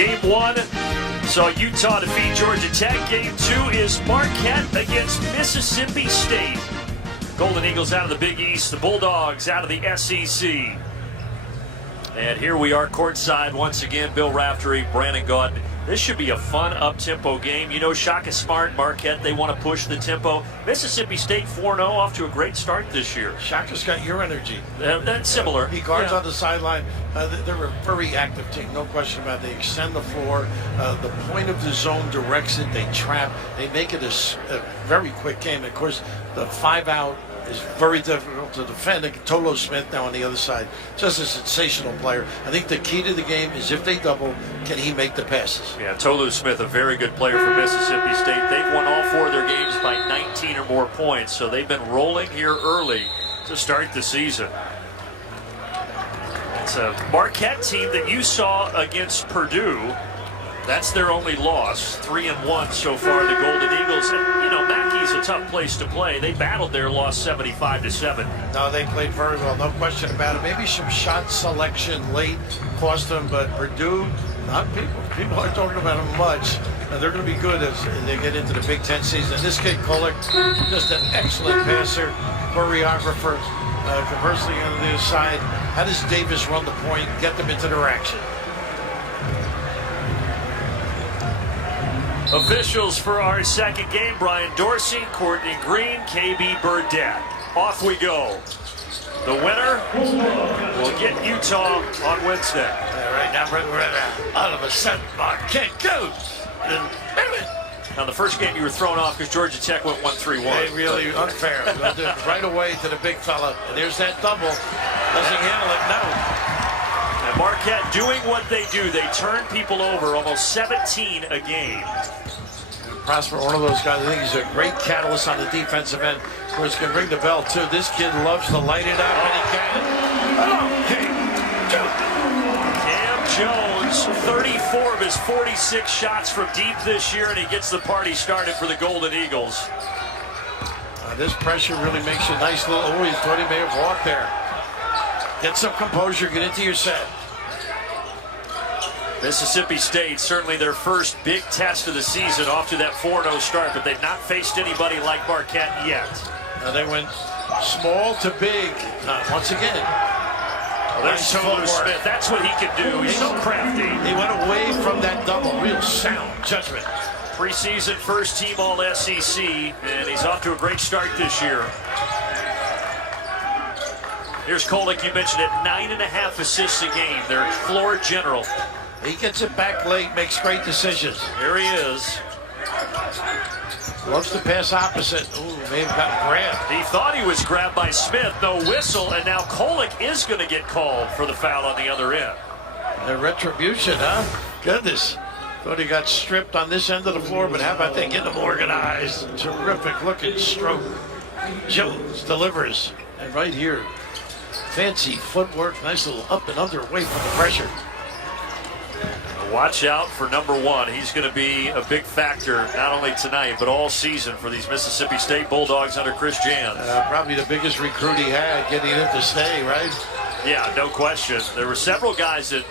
Game 1 saw Utah defeat Georgia Tech. Game 2 is Marquette against Mississippi State. Golden Eagles out of the Big East, the Bulldogs out of the SEC. And here we are courtside once again. Bill Raftery, Brandon Gaudin. This should be a fun up-tempo game. You know, Shaka Smart, Marquette, they want to push the tempo. Mississippi State 4-0, off to a great start this year. Shaka's got your energy. That's similar. He guards on the sideline. They're a very active team, no question about it. They extend the floor. The point of the zone directs it. They trap. They make it a very quick game. Of course, the 5-out is very difficult to defend. And Tolo Smith now on the other side, just a sensational player. I think the key to the game is if they double, can he make the passes? Yeah, Tolu Smith, a very good player for Mississippi State. They've won all 4 of their games by 19 or more points, so they've been rolling here early to start the season. It's a Marquette team that you saw against Purdue. That's their only loss, 3-1 so far, the Golden Eagles. And, you know, Mackey's a tough place to play. They battled their loss 75-7. No, they played very well, no question about it. Maybe some shot selection late cost them, but Purdue, people aren't talking about them much. They're going to be good as they get into the Big Ten season. This kid, Kolek, just an excellent passer, choreographer. Conversely, on the other side, how does Davis run the point, get them into their action? Officials for our second game, Brian Dorsey, Courtney Green, KB Burdett. Off we go. The winner will get Utah on Wednesday. Right now, all of a sudden, Marquette goes. Now, the first game you were thrown off because Georgia Tech went 1-3-1. Hey, really unfair. Right away to the big fella. And there's that double. Doesn't handle it, no. And Marquette doing what they do. They turn people over, almost 17 a game. Prosper, one of those guys, I think he's a great catalyst on the defensive end. Of course, can ring the bell, too. This kid loves to light it up when he can. Oh, Cam Jones, 34 of his 46 shots from deep this year, and he gets the party started for the Golden Eagles. This pressure really makes you a nice little, oh, he thought he may have walked there. Get some composure, get into your set. Mississippi State, certainly their first big test of the season, off to that 4-0 start, but they've not faced anybody like Marquette yet. They went small to big, once again. Well, there's Tolu Smith. That's what he can do. He's so crafty. He went away from that double. Real sound judgment. Preseason first team All-SEC, and he's off to a great start this year. Here's Kolek, you mentioned it, 9.5 assists a game. Their floor general. He gets it back late, makes great decisions. Here he is. Loves to pass opposite. Ooh, may have got grabbed. He thought he was grabbed by Smith, no whistle, and now Kolek is going to get called for the foul on the other end. The retribution, huh? Goodness. Thought he got stripped on this end of the floor, but how about they get him organized? Terrific looking stroke. Jones delivers. And right here, fancy footwork, nice little up and under away from the pressure. Watch out for number 1. He's going to be a big factor, not only tonight, but all season for these Mississippi State Bulldogs under Chris Jans. Probably the biggest recruit he had, getting him to stay, right? Yeah, no question. There were several guys that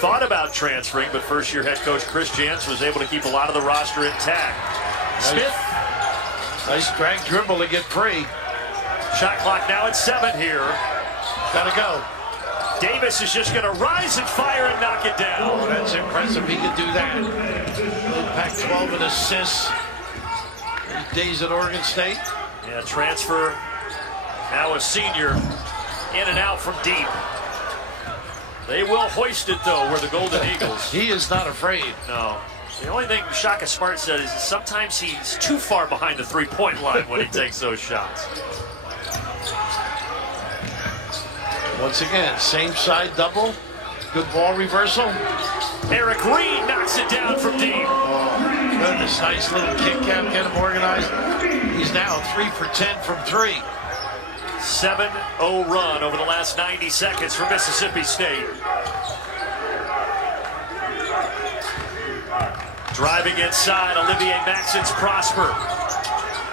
thought about transferring, but first-year head coach Chris Jans was able to keep a lot of the roster intact. Smith. Nice drag dribble to get free. Shot clock now at 7 here. Gotta go. Davis is just going to rise and fire and knock it down. Oh, that's impressive. He can do that. Pac-12 in assists. Days at Oregon State. Yeah, transfer. Now a senior. In and out from deep. They will hoist it, though, we're the Golden Eagles. He is not afraid. No. The only thing Shaka Smart said is sometimes he's too far behind the three-point line when he takes those shots. Once again, same side double. Good ball reversal. Eric Green knocks it down from deep. Oh, goodness. Nice little kick out, get him organized. He's now 3 for 10 from 3. 7-0 run over the last 90 seconds for Mississippi State. Driving inside, Olivier Maxence Prosper.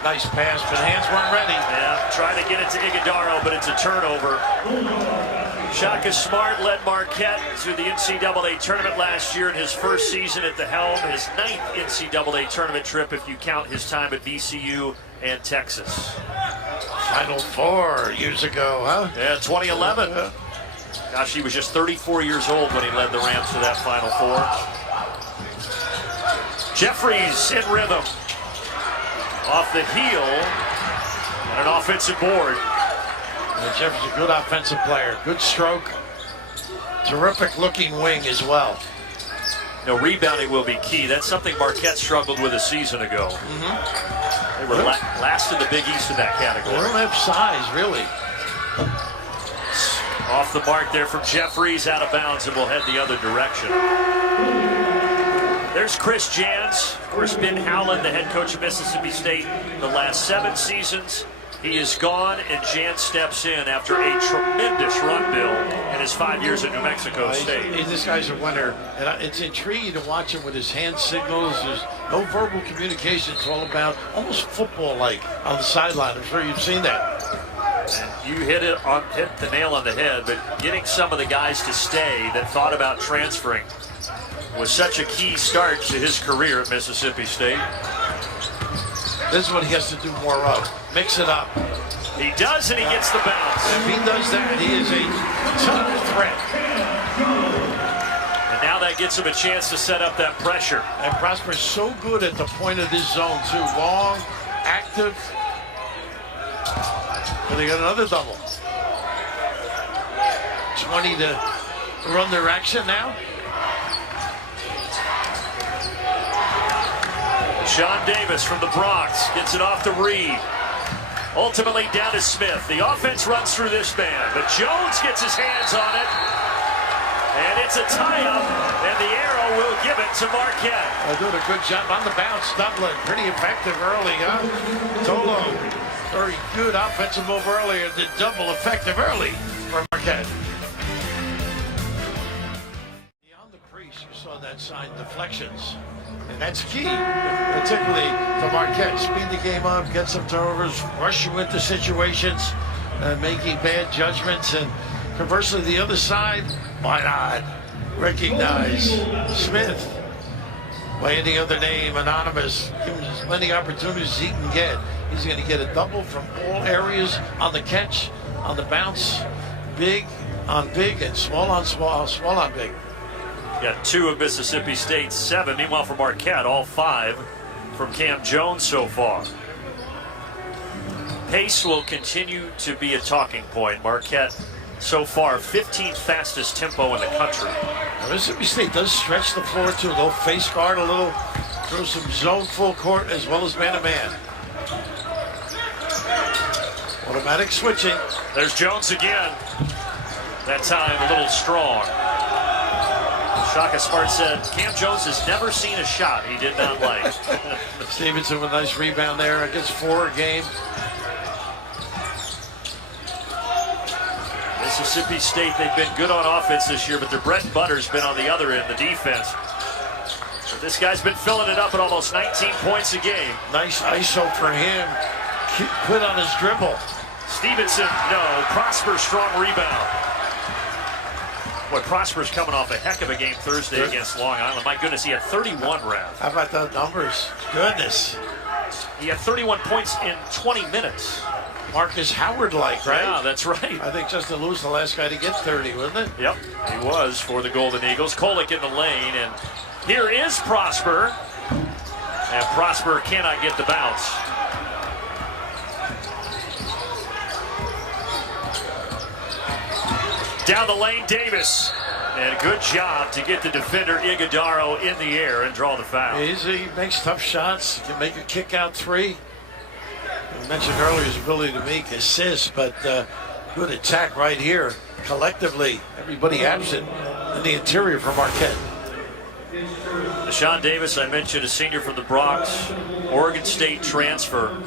Nice pass, but hands weren't ready. Yeah, trying to get it to Iguodaro, but it's a turnover. Shaka Smart led Marquette to the NCAA tournament last year in his first season at the helm, his 9th NCAA tournament trip if you count his time at VCU and Texas. Final Four years ago, huh? Yeah, 2011. Gosh, he was just 34 years old when he led the Rams to that Final Four. Jeffries in rhythm. Off the heel, and an offensive board. Jeffries a good offensive player, good stroke, terrific looking wing as well. You know, rebounding will be key. That's something Marquette struggled with a season ago. They were last in the Big East in that category. They don't have size, really. Off the mark there from Jeffries, out of bounds, and will head the other direction. There's Chris Jans. Of course, Ben Howland, the head coach of Mississippi State, the last 7 seasons. He is gone, and Jans steps in after a tremendous run, Bill, in his 5 years at New Mexico State. This guy's a winner, and it's intriguing to watch him with his hand signals. There's no verbal communication. It's all about almost football-like on the sideline. I'm sure you've seen that. And you hit the nail on the head, but getting some of the guys to stay that thought about transferring was such a key start to his career at Mississippi State. This is what he has to do more of. Mix it up. He does, and he gets the bounce. If he does that, he is a tough threat. And now that gets him a chance to set up that pressure. And Prosper's so good at the point of this zone, too. Long, active. And they got another double. 20 to run their action now. Sean Davis from the Bronx gets it off to Reed. Ultimately down to Smith. The offense runs through this man, but Jones gets his hands on it. And it's a tie-up, and the arrow will give it to Marquette. Doing a good job on the bounce. Dublin, pretty effective early, huh? Tolo, very good offensive move earlier. The double effective early for Marquette. Beyond the crease, you saw that sign, deflections. And that's key, particularly to Marquette. Speed the game up, get some turnovers, rush you into situations, making bad judgments. And conversely, the other side, why not recognize Smith by any other name, anonymous, give him as many opportunities as he can get. He's going to get a double from all areas on the catch, on the bounce, big on big, and small on small, small on big. Got 2 of Mississippi State's 7. Meanwhile, for Marquette, all 5 from Cam Jones so far. Pace will continue to be a talking point. Marquette, so far, 15th fastest tempo in the country. Now, Mississippi State does stretch the floor, too. They'll face guard a little, throw some zone full court as well as man-to-man. Automatic switching. There's Jones again. That time a little strong. Shaka Smart said Cam Jones has never seen a shot he did not like. Stevenson with a nice rebound there. It gets 4 a game. Mississippi State, they've been good on offense this year, but their bread and butter's been on the other end, the defense. But this guy's been filling it up at almost 19 points a game. Nice ISO for him. Quit on his dribble. Stevenson, no. Prosper, strong rebound. Boy, Prosper's coming off a heck of a game Thursday against Long Island. My goodness, he had 31, Rev. How about those numbers? Goodness. He had 31 points in 20 minutes. Marcus Howard-like, right? Yeah, that's right. I think Justin Lewis, the last guy to get 30, wasn't it? Yep, he was for the Golden Eagles. Kolek in the lane, and here is Prosper. And Prosper cannot get the bounce. Down the lane, Davis. And a good job to get the defender Iguodaro in the air and draw the foul. He makes tough shots. He can make a kick-out 3. I mentioned earlier his ability to make assists, but good attack right here. Collectively, everybody absent in the interior for Marquette. Deshaun Davis, I mentioned, a senior from the Bronx, Oregon State transfer.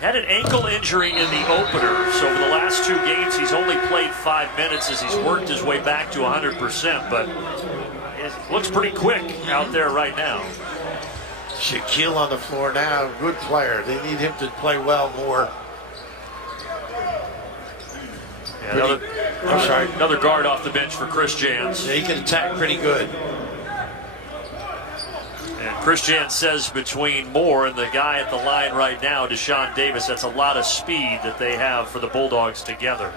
Had an ankle injury in the opener, so for the last 2 games he's only played 5 minutes as he's worked his way back to 100%, but it looks pretty quick out there right now. Shaquille on the floor now. Good player. They need him to play well more. Yeah, another guard off the bench for Chris Jans. Yeah, he can attack pretty good. And Chris Jans says between Moore and the guy at the line right now, Deshaun Davis, that's a lot of speed that they have for the Bulldogs together.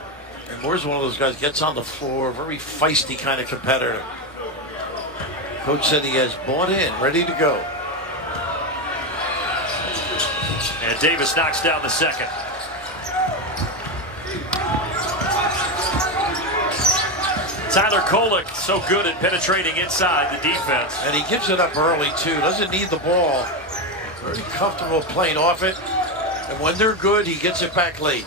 And Moore's one of those guys, gets on the floor, very feisty kind of competitor. Coach said he has bought in, ready to go. And Davis knocks down the second. Tyler Kolek, so good at penetrating inside the defense. And he gives it up early, too. Doesn't need the ball. Very comfortable playing off it. And when they're good, he gets it back late.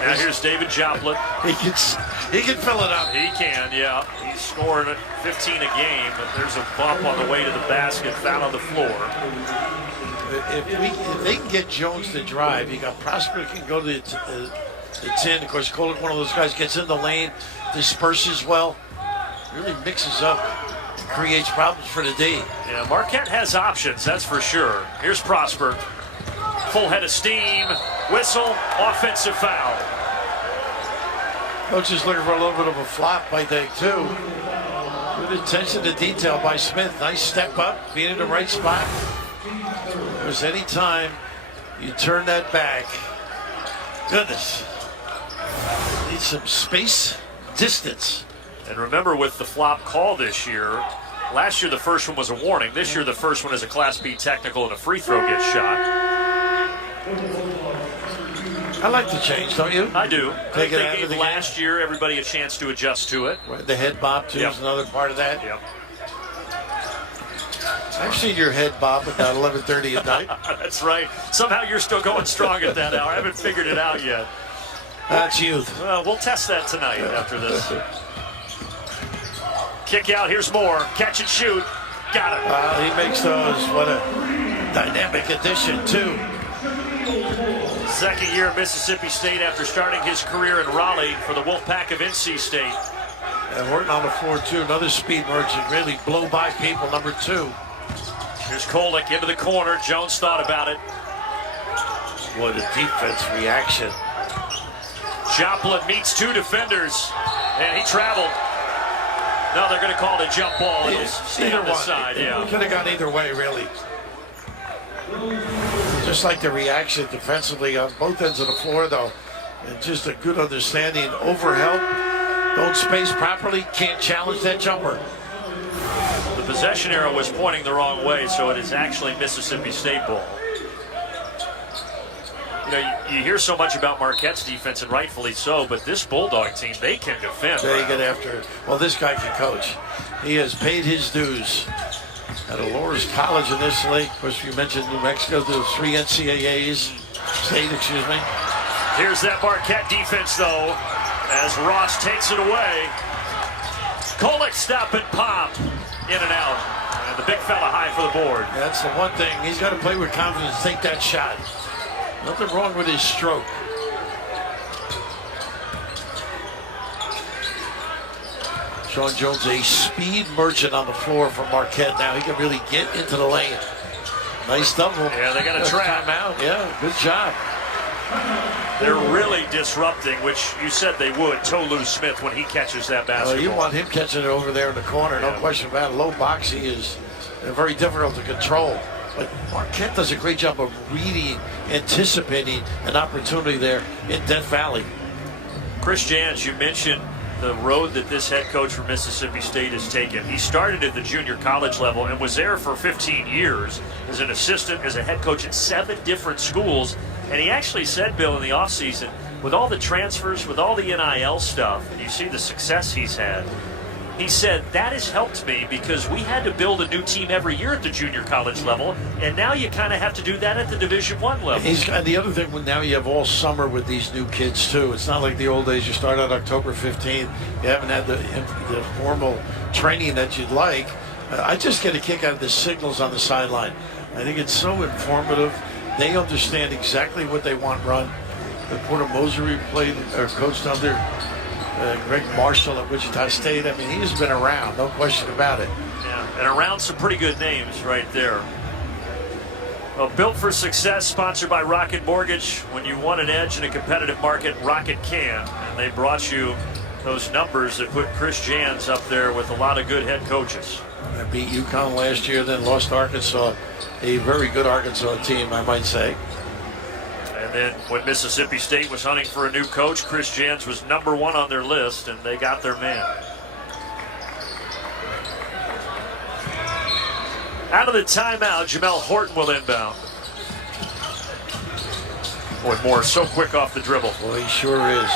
Now here's David Joplin. He can fill it up. He can, yeah. He's scoring at 15 a game, but there's a bump on the way to the basket, foul on the floor. If they can get Jones to drive, you got Prosper can go to the 10. Of course, Kolek, one of those guys, gets in the lane, disperses well, really mixes up, creates problems for the D. Yeah, Marquette has options, that's for sure. Here's Prosper. Full head of steam, whistle, offensive foul. Coach is looking for a little bit of a flop, I think, too. Good attention to detail by Smith. Nice step up, being in the right spot. Because any time you turn that back, goodness, need some space, distance. And remember, with the flop call this year, last year the first one was a warning. This year the first one is a Class B technical and a free throw gets shot. I like the change, don't you? I do. Take it out they of the gave last year everybody a chance to adjust to it. Right, the head bob, too, is another part of that. Yep. I've seen your head bob about 11:30 at night. That's right. Somehow you're still going strong at that hour. I haven't figured it out yet. That's youth. Well, we'll test that tonight after this. Kick out. Here's Moore. Catch and shoot. Got it. He makes those. What a dynamic addition, too. Second year at Mississippi State after starting his career in Raleigh for the Wolfpack of NC State. And Horton on the floor, too. Another speed merchant. Really blow by people, number 2. Here's Kolek into the corner. Jones thought about it. What a defense reaction. Joplin meets 2 defenders, and he traveled. No, they're going to call it a jump ball. It'll stay on the side, yeah. Could have gone either way, really. Just like the reaction defensively on both ends of the floor, though. And just a good understanding. Overhelp, don't space properly, can't challenge that jumper. The possession arrow was pointing the wrong way, so it is actually Mississippi State ball. You know, you hear so much about Marquette's defense, and rightfully so, but this Bulldog team, they can defend. They get after it. Well, this guy can coach. He has paid his dues at a Loras College initially. Of course, you mentioned New Mexico, the 3 NCAAs, state, excuse me. Here's that Marquette defense, though, as Ross takes it away. Kolek stop and pop, in and out. And the big fella high for the board. That's the one thing. He's got to play with confidence, take that shot. Nothing wrong with his stroke. Sean Jones, a speed merchant on the floor for Marquette now. He can really get into the lane. Nice double. Yeah, they got a trap. Timeout. Yeah, good job. They're really disrupting, which you said they would, Tolu Smith, when he catches that basketball. You want him catching it over there in the corner, no question about it. Low box, he is very difficult to control. But Marquette does a great job of reading, anticipating an opportunity there in Death Valley. Chris Jans, you mentioned the road that this head coach from Mississippi State has taken. He started at the junior college level and was there for 15 years as an assistant, as a head coach at 7 different schools. And he actually said, Bill, in the offseason, with all the transfers, with all the NIL stuff, and you see the success he's had, he said, that has helped me because we had to build a new team every year at the junior college level, and now you kind of have to do that at the Division I level. And the other thing, now you have all summer with these new kids, too. It's not like the old days. You start on October 15th. You haven't had the formal training that you'd like. I just get a kick out of the signals on the sideline. I think it's so informative. They understand exactly what they want run. The Porter Moser played or coached under Greg Marshall at Wichita State. I mean, he's been around, no question about it. Yeah. And around some pretty good names right there. Well, built for success, sponsored by Rocket Mortgage. When you want an edge in a competitive market, Rocket can. And they brought you those numbers that put Chris Jans up there with a lot of good head coaches. I beat UConn last year, then lost to Arkansas, a very good Arkansas team, I might say. And then when Mississippi State was hunting for a new coach, Chris Jans was #1 on their list, and they got their man. Out of the timeout, Jamel Horton will inbound. Boy, Moore so quick off the dribble. Well, he sure is.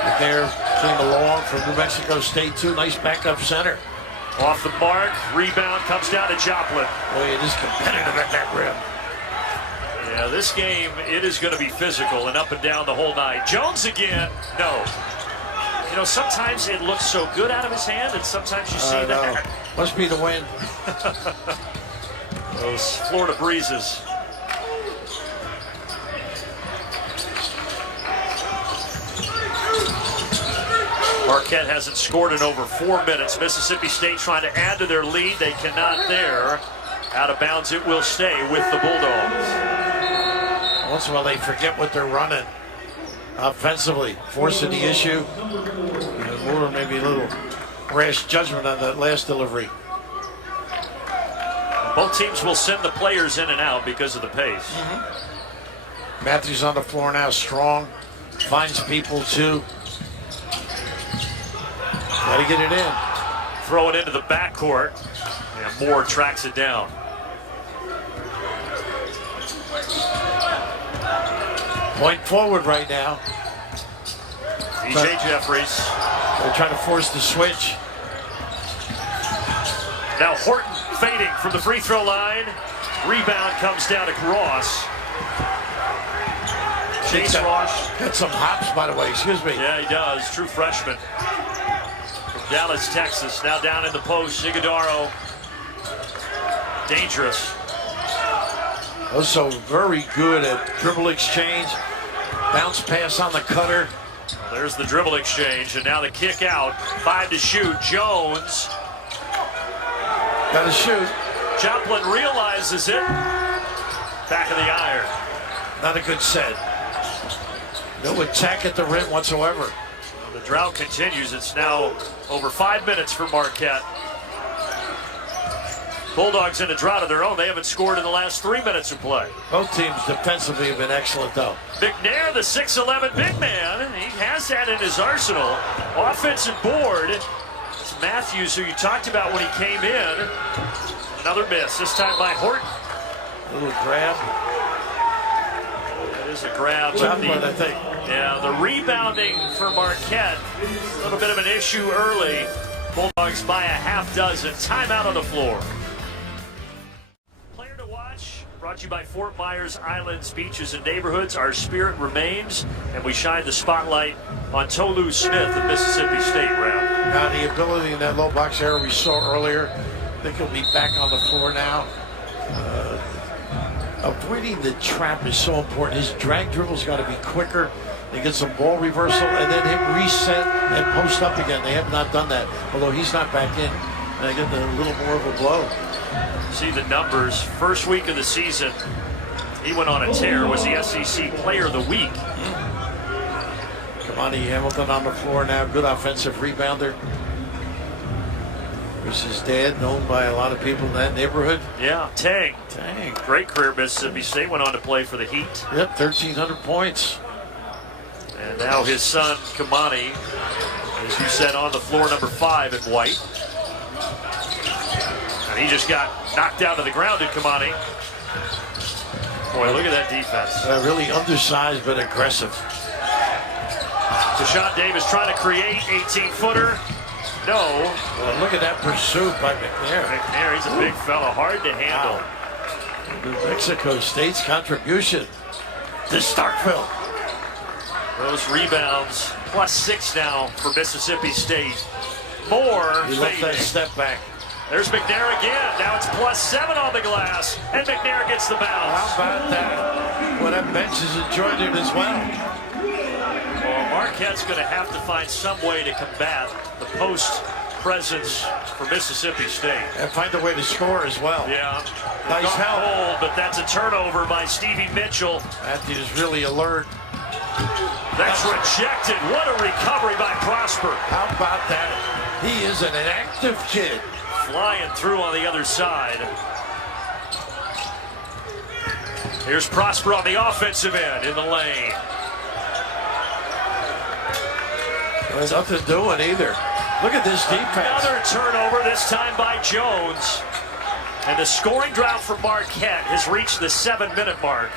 McNair came along from New Mexico State, too. Nice backup center. Off the mark, rebound comes down to Joplin. Boy, it is competitive at that rim. Yeah, this game, it is going to be physical and up and down the whole night. Jones again, no. You know, sometimes it looks so good out of his hand, and sometimes you see that. Must be the wind. Those Florida breezes. Marquette hasn't scored in over 4 minutes. Mississippi State trying to add to their lead. They cannot there. Out of bounds, it will stay with the Bulldogs. Once in a while, they forget what they're running offensively, forcing the issue. And Moore maybe a little rash judgment on that last delivery. Both teams will send the players in and out because of the pace. Matthews on the floor now, strong, finds people too. Got to get it in. Throw it into the backcourt, and Moore tracks it down. Point forward right now. DJ Jeffries. They're trying to force the switch. Now Horton fading from the free throw line. Rebound comes down to Ross. Chase Ross. Got some hops, by the way. Excuse me. Yeah, he does. True freshman. From Dallas, Texas. Now down in the post. Iguodaro. Dangerous. Also very good at dribble exchange. Bounce pass on the cutter. Well, there's the dribble exchange, and now the kick out. 5 to shoot. Jones. Got to shoot. Joplin realizes it. Back of the iron. Not a good set. No attack at the rim whatsoever. Well, the drought continues. It's now over 5 minutes for Marquette. Bulldogs in a drought of their own. They haven't scored in the last 3 minutes of play. Both teams defensively have been excellent, though. McNair, the 6'11" big man, he has that in his arsenal. Offensive board. It's Matthews, who you talked about when he came in. Another miss, this time by Horton. Little grab. That is a grab. Joplin, I think. Yeah, the rebounding for Marquette. A little bit of an issue early. Bulldogs by a half dozen. Timeout on the floor. Player to watch, brought to you by Fort Myers Islands, Beaches, and Neighborhoods. Our spirit remains, and we shine the spotlight on Tolu Smith of Mississippi State round. Now the ability in that low box area we saw earlier. I think he'll be back on the floor now. Avoiding the trap is so important. His drag dribble's got to be quicker. They get some ball reversal and then him reset and post up again. They have not done that, although he's not back in. And I get a little more of a blow. See the numbers. First week of the season, he went on a tear. Was the SEC Player of the Week. Kamani Hamilton on the floor now. Good offensive rebounder. There's his dad, known by a lot of people in that neighborhood. Yeah, Tang. Tang. Great career at Mississippi State. Went on to play for the Heat. Yep, 1,300 points. And now his son, Kamani, as you said, on the floor, number 5 in white. And he just got knocked down to the ground at Kamani. Boy, look at that defense. Really undersized but aggressive. Deshaun Davis trying to create 18-footer. No. Well, look at that pursuit by McNair. McNair, he's a big fella, hard to handle. Wow. New Mexico State's contribution to Starkville. Those rebounds, +6 now for Mississippi State. Moore He left that fading. step back. There's McNair again. Now it's +7 on the glass, and McNair gets the bounce. How about that? Well, that bench has enjoyed it as well. Well, Marquette's going to have to find some way to combat the post presence for Mississippi State. And find a way to score as well. Yeah. Nice help. Hold, but that's a turnover by Stevie Mitchell. Matthews really alert. That's rejected. What a recovery by Prosper. How about that? He is an active kid. Flying through on the other side. Here's Prosper on the offensive end in the lane. There's nothing doing either. Look at this defense. Another turnover, this time by Jones. And the scoring drought for Marquette has reached the 7-minute mark.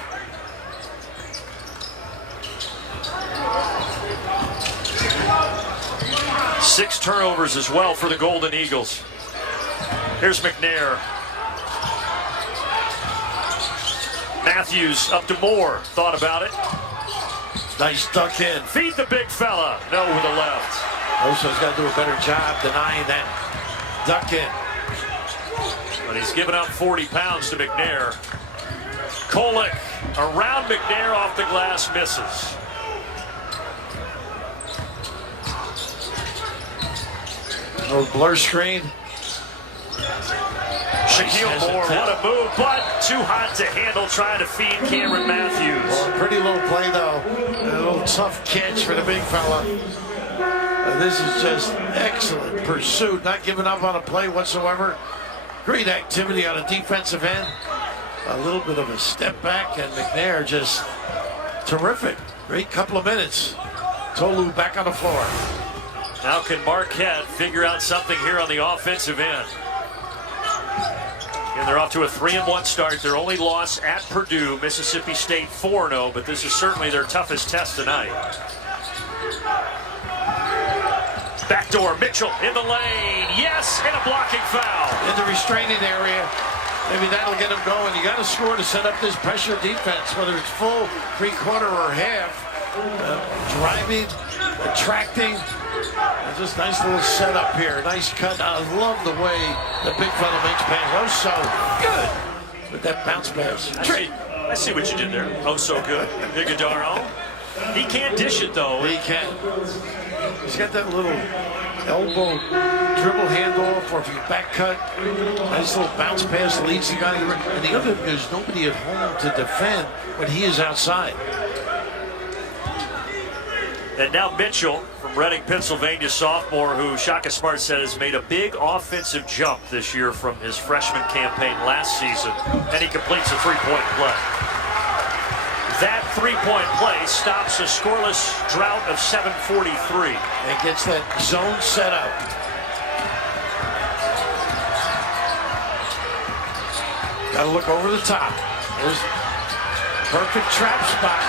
Six turnovers as well for the Golden Eagles. Here's McNair. Matthews up to Moore. Thought about it. Nice duck in. Feed the big fella. No, with the left. Oso's got to do a better job denying that duck in. But he's given up 40 pounds to McNair. Kolek around McNair, off the glass, misses. No blur screen. Shaquille Moore, what a move, but too hot to handle, trying to feed Cameron Matthews. Well, pretty little play, though. A little tough catch for the big fella. This is just excellent pursuit, not giving up on a play whatsoever. Great activity on a defensive end. A little bit of a step back, and McNair just terrific. Great couple of minutes. Tolu back on the floor. Now can Marquette figure out something here on the offensive end? And they're off to a 3-1 start. Their only loss at Purdue, Mississippi State 4-0, but this is certainly their toughest test tonight. Backdoor, Mitchell in the lane. Yes, and a blocking foul. In the restraining area. Maybe that'll get him going. You got to score to set up this pressure defense, whether it's full, three-quarter, or half. Driving, attracting. Just nice little setup here. Nice cut. I love the way the big fella makes passes. Oh, so good with that bounce pass. I see what you did there. Oh, so good. Iguodaro. He can't dish it, though. He can. He's got that little elbow dribble handoff, or if you back cut, nice little bounce pass leads the guy. And the other thing is nobody at home to defend when he is outside. And now Mitchell from Reading, Pennsylvania, sophomore, who Shaka Smart said has made a big offensive jump this year from his freshman campaign last season, and he completes a three-point play. That three-point play stops a scoreless drought of 7:43. And gets that zone set up. Got to look over the top. There's perfect trap spot.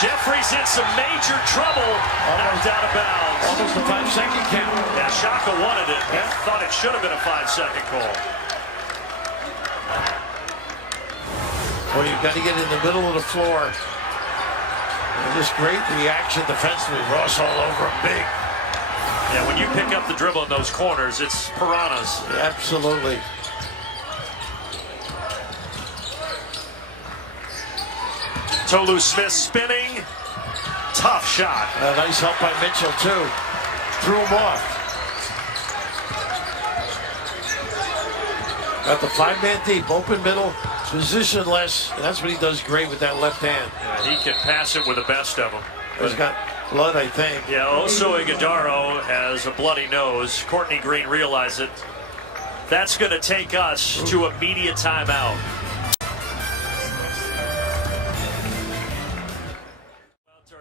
Jeffrey's in some major trouble. Knocked out of bounds. Almost a 5-second count. Yeah, Shaka wanted it. Yeah. Thought it should have been a 5-second call. Well, you've got to get in the middle of the floor. And just great reaction defensively. Ross all over him big. Yeah, when you pick up the dribble in those corners, it's piranhas. Absolutely. Tolu Smith spinning. Tough shot. Nice help by Mitchell, too. Threw him off. Got the 5-man deep, open middle, positionless. And that's what he does great with that left hand. Yeah, he can pass it with the best of them. He's got blood, I think. Yeah, also Iguodaro has a bloody nose. Courtney Green realized it. That's going to take us to a media timeout.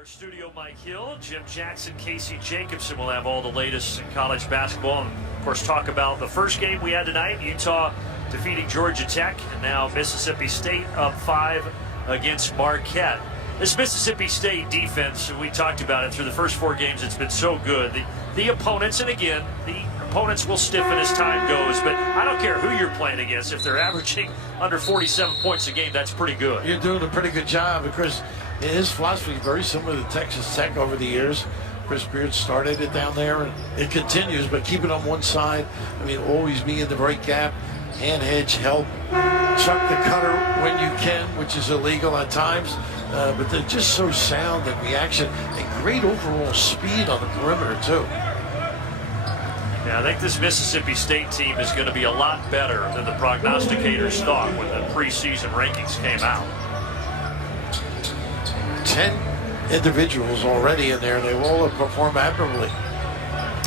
Studio Mike Hill, Jim Jackson, Casey Jacobson will have all the latest in college basketball, and of course talk about the first game we had tonight, Utah defeating Georgia Tech, and now Mississippi State up 5 against Marquette. This Mississippi State defense, we talked about it through the first 4 games, it's been so good. The opponents, and again, the opponents will stiffen as time goes, but I don't care who you're playing against. If they're averaging under 47 points a game, that's pretty good. You're doing a pretty good job, because his philosophy is very similar to Texas Tech over the years. Chris Beard started it down there, and it continues, but keep it on one side. I mean, always be in the right gap, hand hedge, help, chuck the cutter when you can, which is illegal at times, but they're just so sound in reaction, and great overall speed on the perimeter, too. Yeah, I think this Mississippi State team is going to be a lot better than the prognosticators thought when the preseason rankings came out. 10 individuals already in there. They all have performed admirably.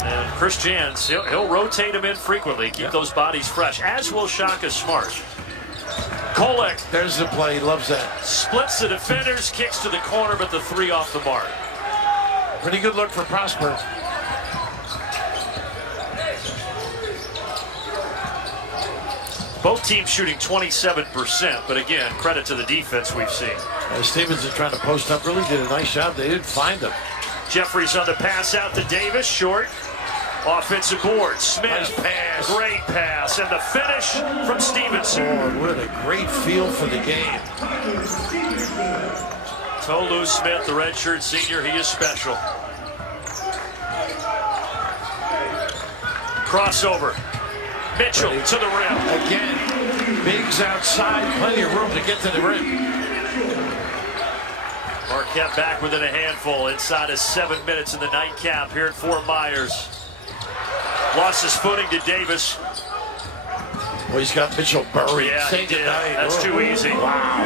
And Chris Jans, he'll rotate them in frequently, keep those bodies fresh, as will Shaka Smart. Kolek. There's the play. He loves that. Splits the defenders, kicks to the corner, but the 3 off the mark. Pretty good look for Prosper. Both teams shooting 27%, but again, credit to the defense we've seen. Stevenson trying to post up, really did a nice job. They didn't find him. Jeffries on the pass out to Davis, short. Offensive board, Smith, nice pass. Great pass, and the finish from Stevenson. Oh, what a great feel for the game. Tolu Smith, the redshirt senior, he is special. Crossover. Mitchell to the rim. Again, Biggs outside, plenty of room to get to the rim. Marquette back within a handful inside of 7 minutes in the nightcap here at Fort Myers. Lost his footing to Davis. Well, he's got Mitchell buried. Yeah, he did. That's too easy. Wow.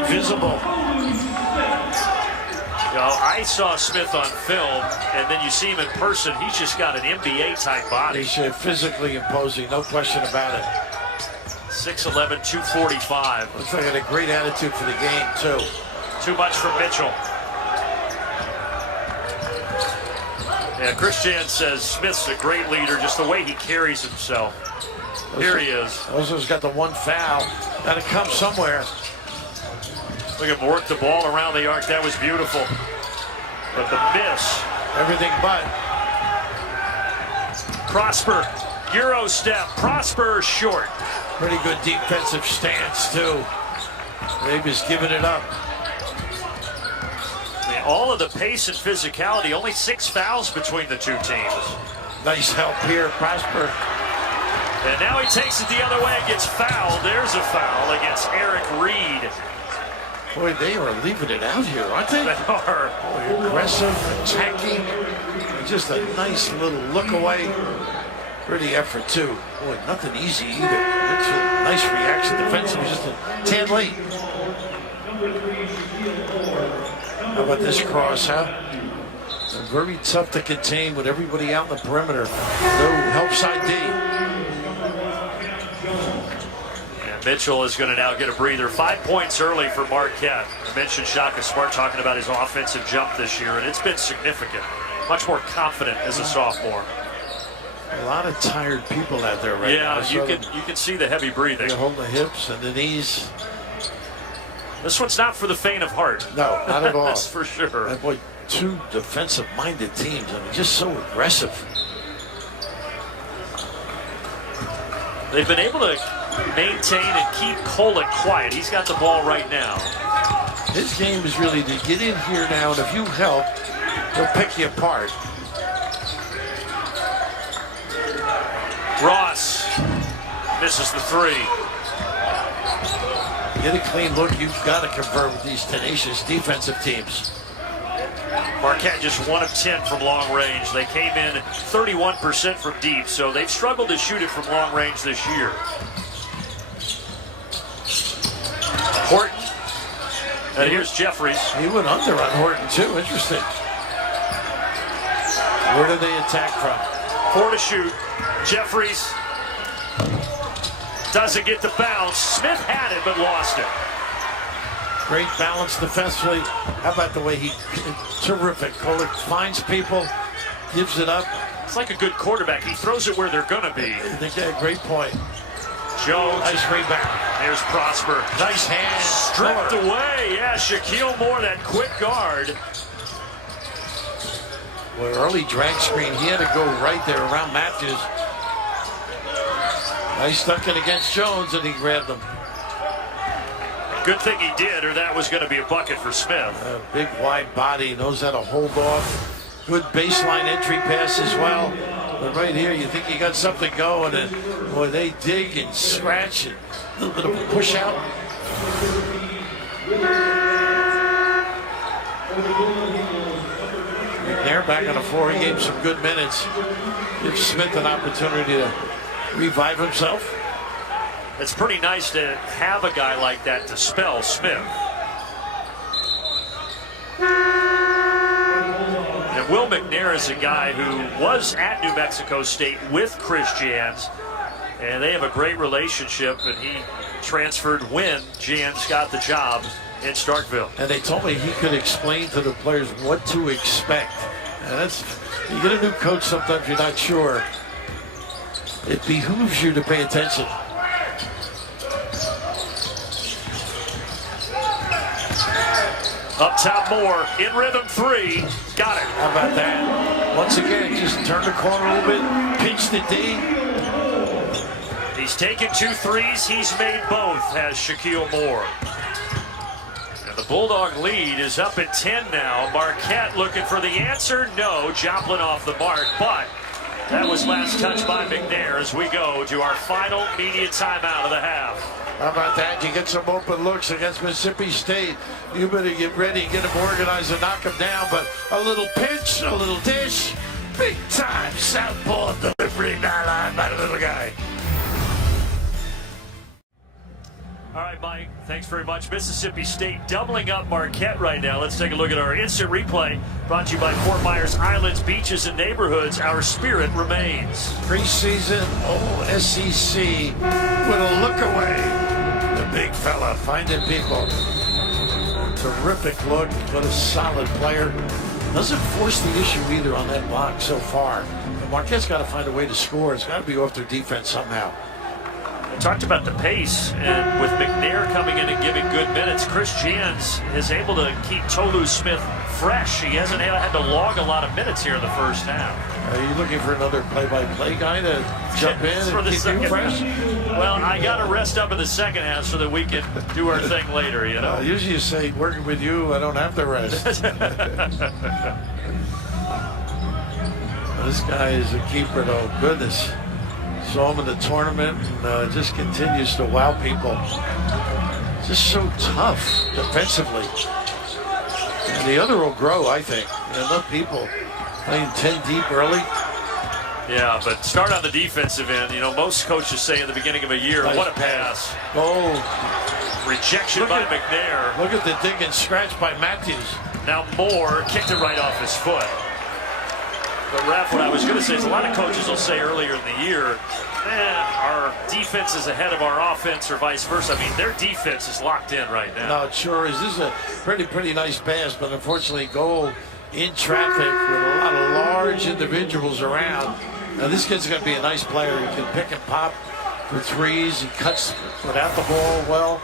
Invisible. You know, I saw Smith on film, and then you see him in person. He's just got an NBA-type body. He's physically imposing, no question about it. 6'11", 245. Looks like he had a great attitude for the game, too. Too much for Mitchell. Yeah, Christian says Smith's a great leader, just the way he carries himself. Here he is. Ozo's got the 1 foul. Got to come somewhere. Look at him work the ball around the arc. That was beautiful. But the miss. Everything but. Prosper. Euro step. Prosper short. Pretty good defensive stance, too. Davis giving it up. I mean, all of the pace and physicality, only 6 fouls between the two teams. Nice help here, Prosper. And now he takes it the other way and gets fouled. There's a foul against Eric Reed. Boy, they are leaving it out here, aren't they? They are. Boy, aggressive, attacking. Just a nice little look away. Pretty effort, too. Boy, nothing easy either. That's a nice reaction defensively, just a tad late. How about this cross, huh? Very tough to contain with everybody out in the perimeter. No help side D. And Mitchell is going to now get a breather. 5 points early for Marquette. I mentioned Shaka Smart talking about his offensive jump this year, and it's been significant. Much more confident as a sophomore. A lot of tired people out there right now. Yeah, you can see the heavy breathing. They hold the hips and the knees. This one's not for the faint of heart. No, not at all. That's for sure. And boy, 2 defensive-minded teams. I mean, just so aggressive. They've been able to maintain and keep Kolek quiet. He's got the ball right now. His game is really to get in here now, and if you help, he'll pick you apart. Ross misses the 3. Get a clean look, you've got to convert with these tenacious defensive teams. Marquette just 1 of 10 from long range. They came in 31% from deep, so they've struggled to shoot it from long range this year. Horton. And here's Jeffries. He went under on Horton, too. Interesting. Where do they attack from? 4 to shoot. Jeffries doesn't get the bounce. Smith had it, but lost it. Great balance defensively. How about the way he, terrific. Kolek finds people, gives it up. It's like a good quarterback. He throws it where they're going to be. I think they had a great point. Jones. Nice rebound. There's Prosper. Nice hand. Stripped away. Yeah, Shaquille Moore, that quick guard. Well, early drag screen. He had to go right there around Matthews. Nice dunking against Jones, and he grabbed him. Good thing he did, or that was going to be a bucket for Smith. A big, wide body, knows how to hold off. Good baseline entry pass as well. But right here, you think you got something going, and boy, they dig and scratch, and a little bit of a push out. McNair back back on the floor. He gave him some good minutes. Give Smith an opportunity to revive himself. It's pretty nice to have a guy like that to spell Smith. And Will McNair is a guy who was at New Mexico State with Chris Jans, and they have a great relationship, and he transferred when Jans got the job in Starkville. And they told me he could explain to the players what to expect. And that's, you get a new coach, sometimes you're not sure. It behooves you to pay attention. Up top, Moore in rhythm three. Got it. How about that? Once again, just turn the corner a little bit, pinch the D. He's taken 2 threes. He's made both, has Shaquille Moore. And the Bulldog lead is up at 10 now. Marquette looking for the answer. No, Joplin off the mark, but that was last touch by McNair as we go to our final media timeout of the half. How about that? You get some open looks against Mississippi State. You better get ready, get them organized and knock them down. But a little pinch, a little dish, big time southpaw delivery, nylon by the little guy. All right, Mike, thanks very much. Mississippi State doubling up Marquette right now. Let's take a look at our instant replay brought to you by Fort Myers Islands, Beaches, and Neighborhoods. Our spirit remains. Preseason, SEC with a look away. The big fella finding people. Terrific look. What a solid player. Doesn't force the issue either on that block so far. But Marquette's got to find a way to score. It's got to be off their defense somehow. We talked about the pace, and with McNair coming in and giving good minutes, Chris Jans is able to keep Tolu Smith fresh. He hasn't had to log a lot of minutes here in the first half. Are you looking for another play-by-play guy to jump in and keep you fresh? Well, I got to rest up in the second half so that we can do our thing later, you know? Usually you say, working with you, I don't have to rest. This guy is a keeper, though. Goodness. Saw him in the tournament and just continues to wow people. Just so tough defensively. And the other will grow, I think. Enough people playing 10 deep early. Yeah, but start on the defensive end. You know, most coaches say in the beginning of a year, nice, what a pass. Oh. Rejection by McNair. Look at the dig and scratch by Matthews. Now Moore kicked it right off his foot. But, Raph, what I was going to say is a lot of coaches will say earlier in the year, our defense is ahead of our offense or vice versa. I mean, their defense is locked in right now. No, it sure is. This is a pretty nice pass, but unfortunately, goal in traffic with a lot of large individuals around. Now, this kid's going to be a nice player. He can pick and pop for threes. He cuts without the ball well.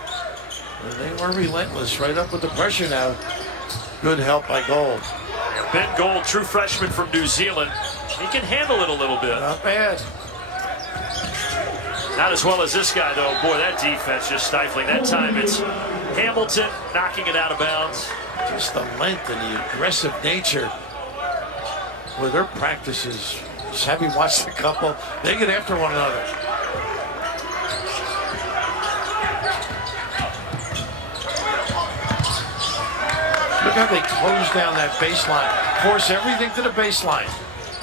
And they were relentless right up with the pressure now. Good help by Gold. Ben Gold, true freshman from New Zealand. He can handle it a little bit. Not bad. Not as well as this guy, though. Boy, that defense just stifling. That time it's Hamilton knocking it out of bounds. Just the length and the aggressive nature with their practices. Just having watched a couple, they get after one another. Look how they close down that baseline. Force everything to the baseline.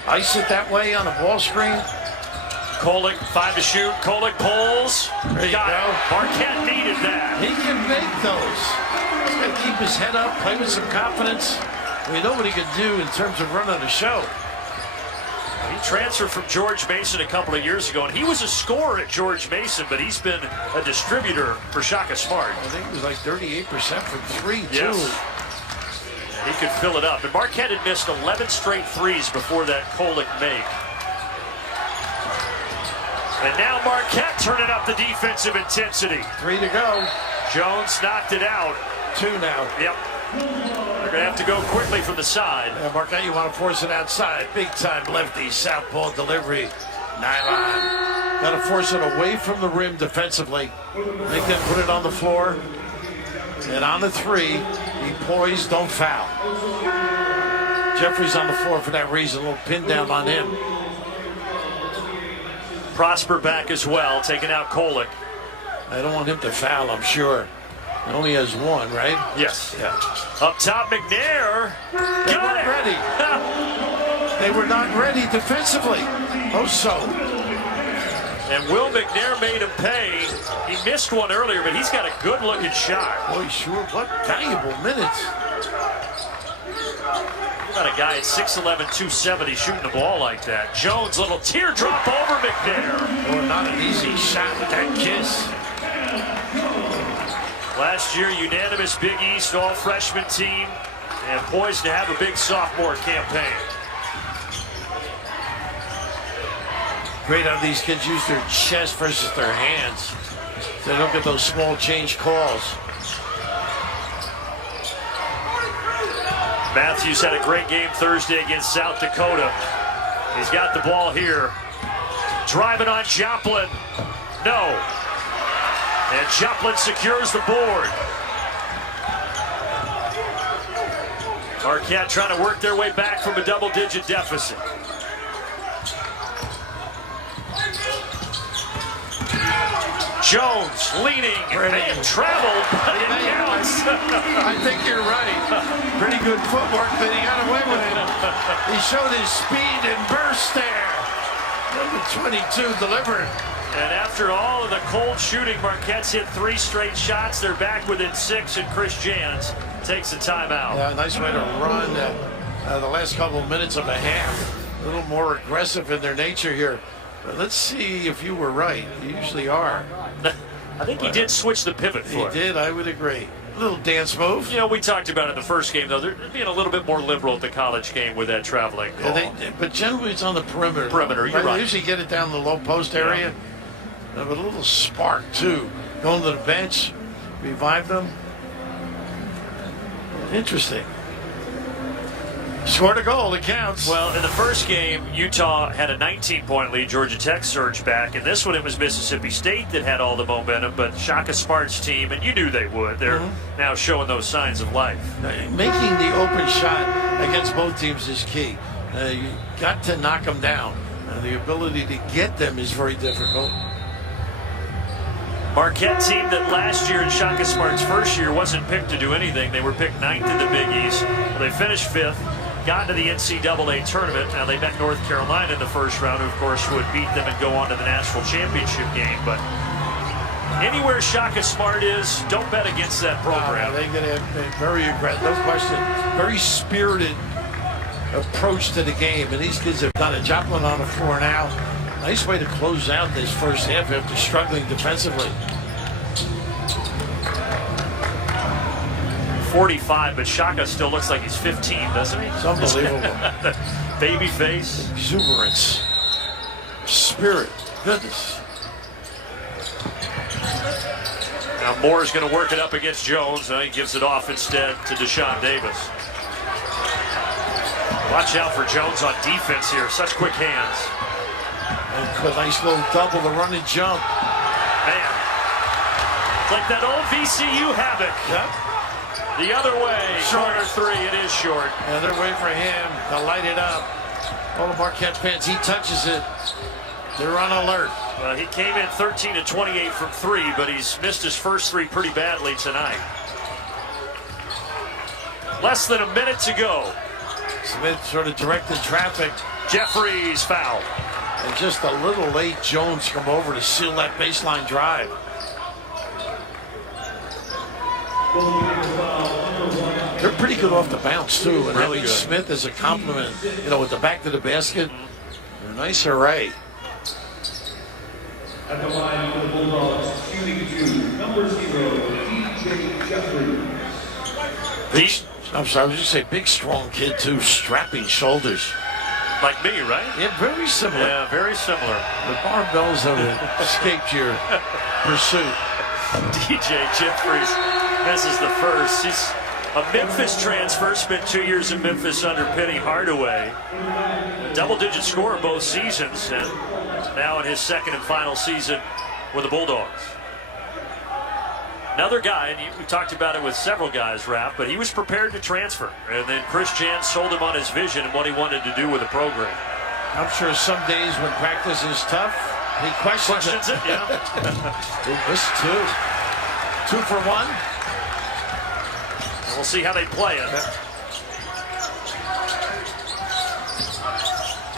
Ice it that way on a ball screen. Kolick, 5 to shoot. Kolick pulls. There you go. Marquette needed that. He can make those. He's got to keep his head up, play with some confidence. We know what he can do in terms of running the show. He transferred from George Mason a couple of years ago, and he was a scorer at George Mason, but he's been a distributor for Shaka Smart. I think it was like 38% from 3, too. Yes. He could fill it up. And Marquette had missed 11 straight threes before that Kolick make. And now Marquette turning up the defensive intensity. 3 to go. Jones knocked it out. 2 now. Yep. They're going to have to go quickly from the side. Yeah, Marquette, you want to force it outside. Big time lefty, southpaw delivery. Nylon. Got to force it away from the rim defensively. They can put it on the floor. And on the 3, he poised, don't foul. Jeffrey's on the floor for that reason. A little pin down on him. Prosper back as well, taking out Kolick. I don't want him to foul, I'm sure. He only has 1, right? Yes. Yeah. Up top, McNair. Got it. Ready. They were not ready defensively. Oh, so. And Will McNair made him pay. He missed one earlier, but he's got a good-looking shot. Boy, sure. What valuable minutes. About a guy at 6'11", 270 shooting the ball like that. Jones, little teardrop over McNair. Oh, not an easy shot with that kiss. Last year, unanimous Big East all-freshman team, and poised to have a big sophomore campaign. Great how these kids use their chest versus their hands. They don't get those small change calls. Matthews had a great game Thursday against South Dakota. He's got the ball here. Driving on Joplin. No. And Joplin secures the board. Marquette trying to work their way back from a double-digit deficit. Jones leaning, may have traveled, but it counts. I think you're right. Pretty good footwork, but he got away with it. He showed his speed and burst there. Number 22 delivered. And after all of the cold shooting, Marquette's hit 3 straight shots. They're back within 6, and Chris Jans takes a timeout. Yeah, nice way to run the last couple of minutes of a half. A little more aggressive in their nature here. But let's see if you were right. You usually are. I think he did switch the pivot for it. He did, I would agree. A little dance move. You know, we talked about it in the first game, though. They're being a little bit more liberal at the college game with that traveling call. Yeah, but generally it's on the perimeter. You're right. They usually get it down the low post area. Yeah. But a little spark, too. Going to the bench, revive them. Interesting. Scored a goal, it counts. Well, in the first game, Utah had a 19-point lead. Georgia Tech surged back. In this one, it was Mississippi State that had all the momentum, but Shaka Smart's team, and you knew they would, they're now showing those signs of life. Making the open shot against both teams is key. You got to knock them down. The ability to get them is very difficult. Marquette team that last year in Shaka Smart's first year wasn't picked to do anything. They were picked 9th in the Big East. Well, they finished 5th. Got to the NCAA tournament. Now they met North Carolina in the first round, who of course would beat them and go on to the national championship game. But anywhere Shaka Smart is, don't bet against that program. They're going to have very aggressive, no question, very spirited approach to the game. And these kids have done it. Joplin on the floor now. Nice way to close out this first half after struggling defensively. 45, but Shaka still looks like he's 15, doesn't he? It's unbelievable. Baby face. Exuberance. Spirit. Goodness. Now Moore's going to work it up against Jones. He gives it off instead to Deshaun Davis. Watch out for Jones on defense here. Such quick hands. And a nice little double, the run and jump. Man. It's like that old VCU havoc. Yep. The other way, shorter 3, it is short. And they're waiting for him to light it up. All the Marquette fans, he touches it. They're on alert. Well, he came in 13 of 28 from 3, but he's missed his first 3 pretty badly tonight. Less than a minute to go. Smith sort of directed traffic. Jeffries foul. And just a little late, Jones come over to seal that baseline drive. They're pretty good off the bounce, too. And really having good. Smith as a compliment, you know, with the back to the basket. A nice array. At the line for the Bulldogs, shooting 2, number 0, DJ Jeffries. I'm sorry, I was just say big, strong kid, too. Strapping shoulders. Like me, right? Yeah, very similar. Yeah, very similar. The barbells have escaped your pursuit. DJ Jeffries misses the first. He's a Memphis transfer, spent 2 years in Memphis under Penny Hardaway. Double-digit scorer both seasons, and now in his second and final season with the Bulldogs. Another guy, and we talked about it with several guys, Raph, but he was prepared to transfer. And then Chris Jans sold him on his vision and what he wanted to do with the program. I'm sure some days when practice is tough, he questions it. Yeah. He missed 2. 2 for 1. And we'll see how they play it.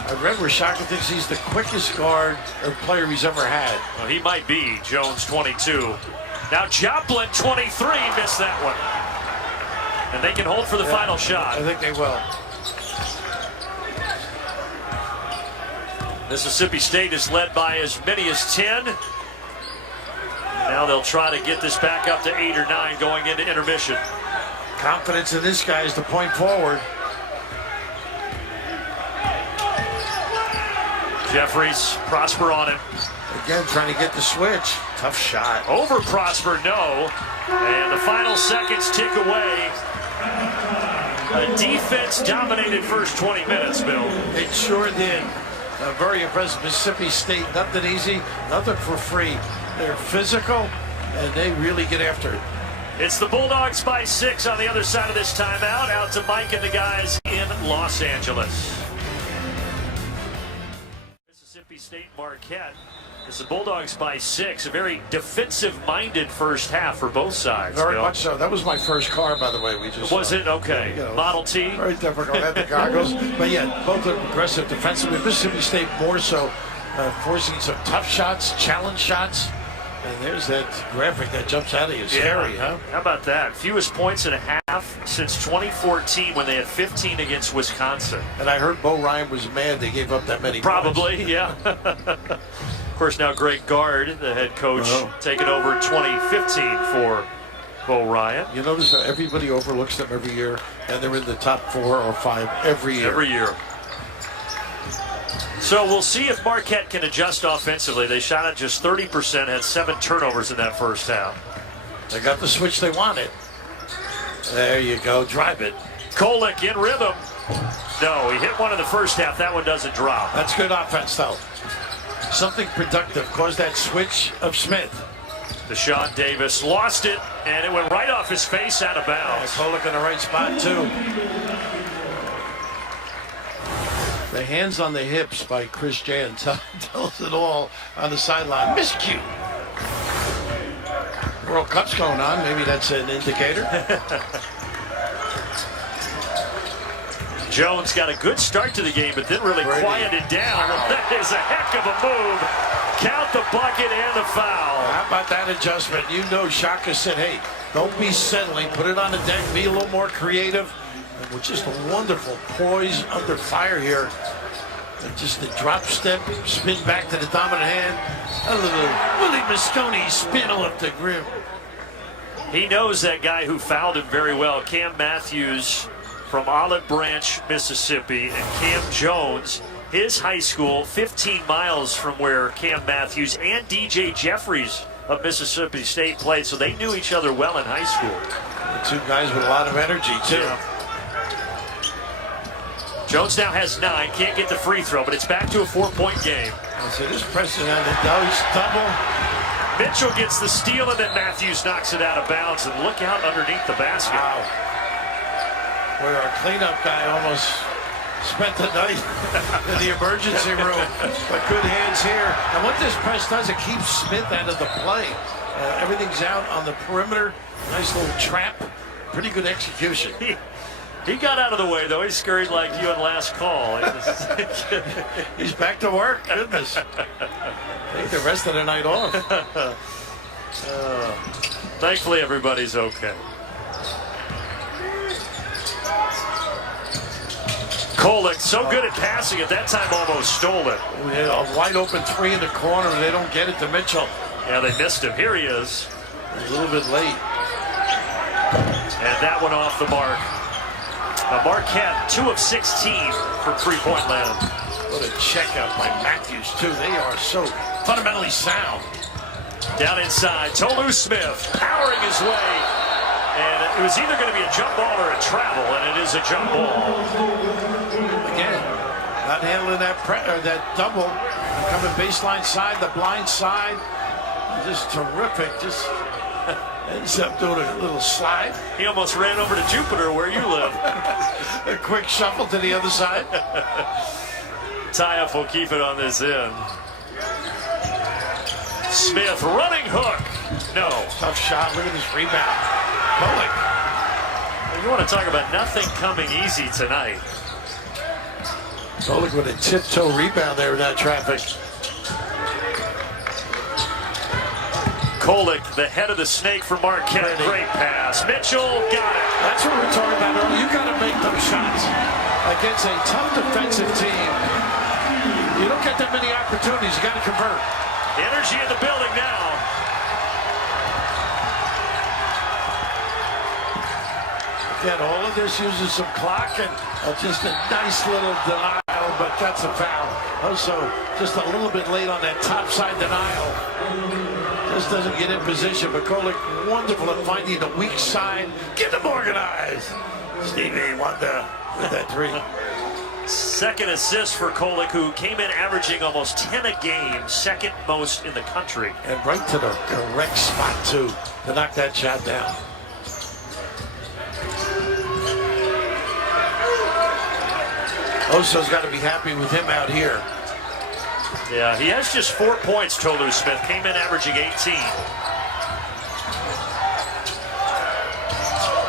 I read where Shaka thinks he's the quickest guard or player he's ever had. Well, he might be. Jones 22. Now Joplin 23, missed that one. And they can hold for the final shot. I think they will. Mississippi State is led by as many as 10. Now they'll try to get this back up to 8 or 9 going into intermission. Confidence in this guy is the point forward. Jeffries, Prosper on him. Again, trying to get the switch. Tough shot. Over Prosper, no. And the final seconds tick away. A defense-dominated first 20 minutes, Bill. It sure did. Very impressive. Mississippi State, nothing easy, nothing for free. They're physical, and they really get after it. It's the Bulldogs by 6 on the other side of this timeout. Out to Mike and the guys in Los Angeles. Mississippi State Marquette. It's the Bulldogs by 6. A very defensive-minded first half for both sides. Very Bill. much so. That was my first car, by the way. We just was it? Okay. You know, Model T. Very difficult. Had the goggles. But yeah, both are aggressive defensively. Mississippi State more so, forcing some tough shots, challenge shots. And there's that graphic that jumps out at you. Scary, huh? How about that? Fewest points in a half since 2014 when they had 15 against Wisconsin. And I heard Bo Ryan was mad they gave up that many Probably, points. yeah. Of course, now Greg Gard, the head coach, taking over in 2015 for Bo Ryan. You notice how everybody overlooks them every year, and they're in the top 4 or 5 every year. Every year. So we'll see if Marquette can adjust offensively. They shot at just 30%, had 7 turnovers in that first half. They got the switch they wanted. There you go, drive it. Kolek in rhythm. No, he hit one in the first half. That one doesn't drop. That's good offense, though. Something productive caused that switch of Smith. Deshaun Davis lost it, and it went right off his face out of bounds. Kolek in the right spot, too. The hands on the hips by Chris Jan tells it all on the sideline. Miscue. World Cup's going on. Maybe that's an indicator. Jones got a good start to the game, but then really quieted down. Wow. That is a heck of a move. Count the bucket and the foul. How about that adjustment? You know Shaka said, hey, don't be settling. Put it on the deck. Be a little more creative. And with just a wonderful poise under fire here. And just the drop step, spin back to the dominant hand. A little Willie Mosconi spin off the grim. He knows that guy who fouled him very well, Cam Matthews from Olive Branch, Mississippi, and Cam Jones, his high school, 15 miles from where Cam Matthews and DJ Jeffries of Mississippi State played, so they knew each other well in high school. The 2 guys with a lot of energy, too. Yeah. Jones now has 9, can't get the free throw, but it's back to a 4-point game. So this pressing on the double. Mitchell gets the steal, and then Matthews knocks it out of bounds, and look out underneath the basket. Wow. Where our cleanup guy almost spent the night in the emergency room. But good hands here. And what this press does, it keeps Smith out of the play. Everything's out on the perimeter. Nice little trap. Pretty good execution. He got out of the way, though. He scurried like you on last call. He's back to work. Goodness. Take the rest of the night off. Thankfully, everybody's okay. Kolek, so good at passing at that time, almost stole it. We had a wide open 3 in the corner, and they don't get it to Mitchell. Yeah, they missed him. Here he is. A little bit late. And that one off the mark. Marquette, 2 of 16 from three-point land. What a checkout by Matthews, too. They are so fundamentally sound. Down inside, Tolu Smith powering his way. And it was either going to be a jump ball or a travel, and it is a jump ball. Again, not handling that double. Coming baseline side, the blind side. Just terrific. Just ends up doing a little slide. He almost ran over to Jupiter where you live. A quick shuffle to the other side. Tie-up will keep it on this end. Smith running hook. No. Tough shot. Look at this rebound. Kolek. You want to talk about nothing coming easy tonight. Golick with a tiptoe rebound there in that traffic. Golick, the head of the snake for Marquette. Great pass. Mitchell got it. That's what we're talking about earlier. You got to make those shots against a tough defensive team. You don't get that many opportunities. You got to convert. Energy in the building now. Again, all of this uses some clock and just a nice little denial, but that's a foul. Also, just a little bit late on that top side denial. Just doesn't get in position, but Golick wonderful at finding the weak side. Get them organized. Stevie Wonder with that three. Second assist for Golick, who came in averaging almost 10 a game, second most in the country. And right to the correct spot, too, to knock that shot down. Oso's got to be happy with him out here. Yeah, he has just 4 points, Tolu Smith. Came in averaging 18.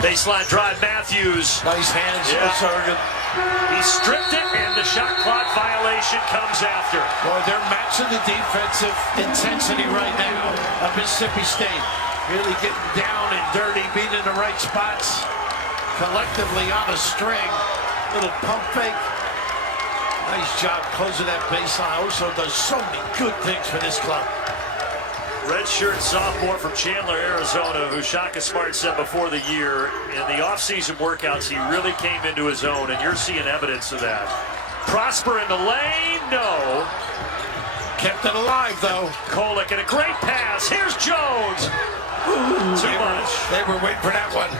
Baseline drive, Matthews. Nice hands, Yeah. Sargent. He stripped it, and the shot clock violation comes after. Boy, they're matching the defensive intensity right now of Mississippi State. Really getting down and dirty, being in the right spots. Collectively on a string. Little pump fake. Nice job closing that baseline. Oso does so many good things for this club. Redshirt sophomore from Chandler, Arizona, who Shaka Smart said before the year, in the offseason workouts, he really came into his own, and you're seeing evidence of that. Prosper in the lane, no. Kept it alive, though. Golick and a great pass. Here's Jones. Too much. They were waiting for that one.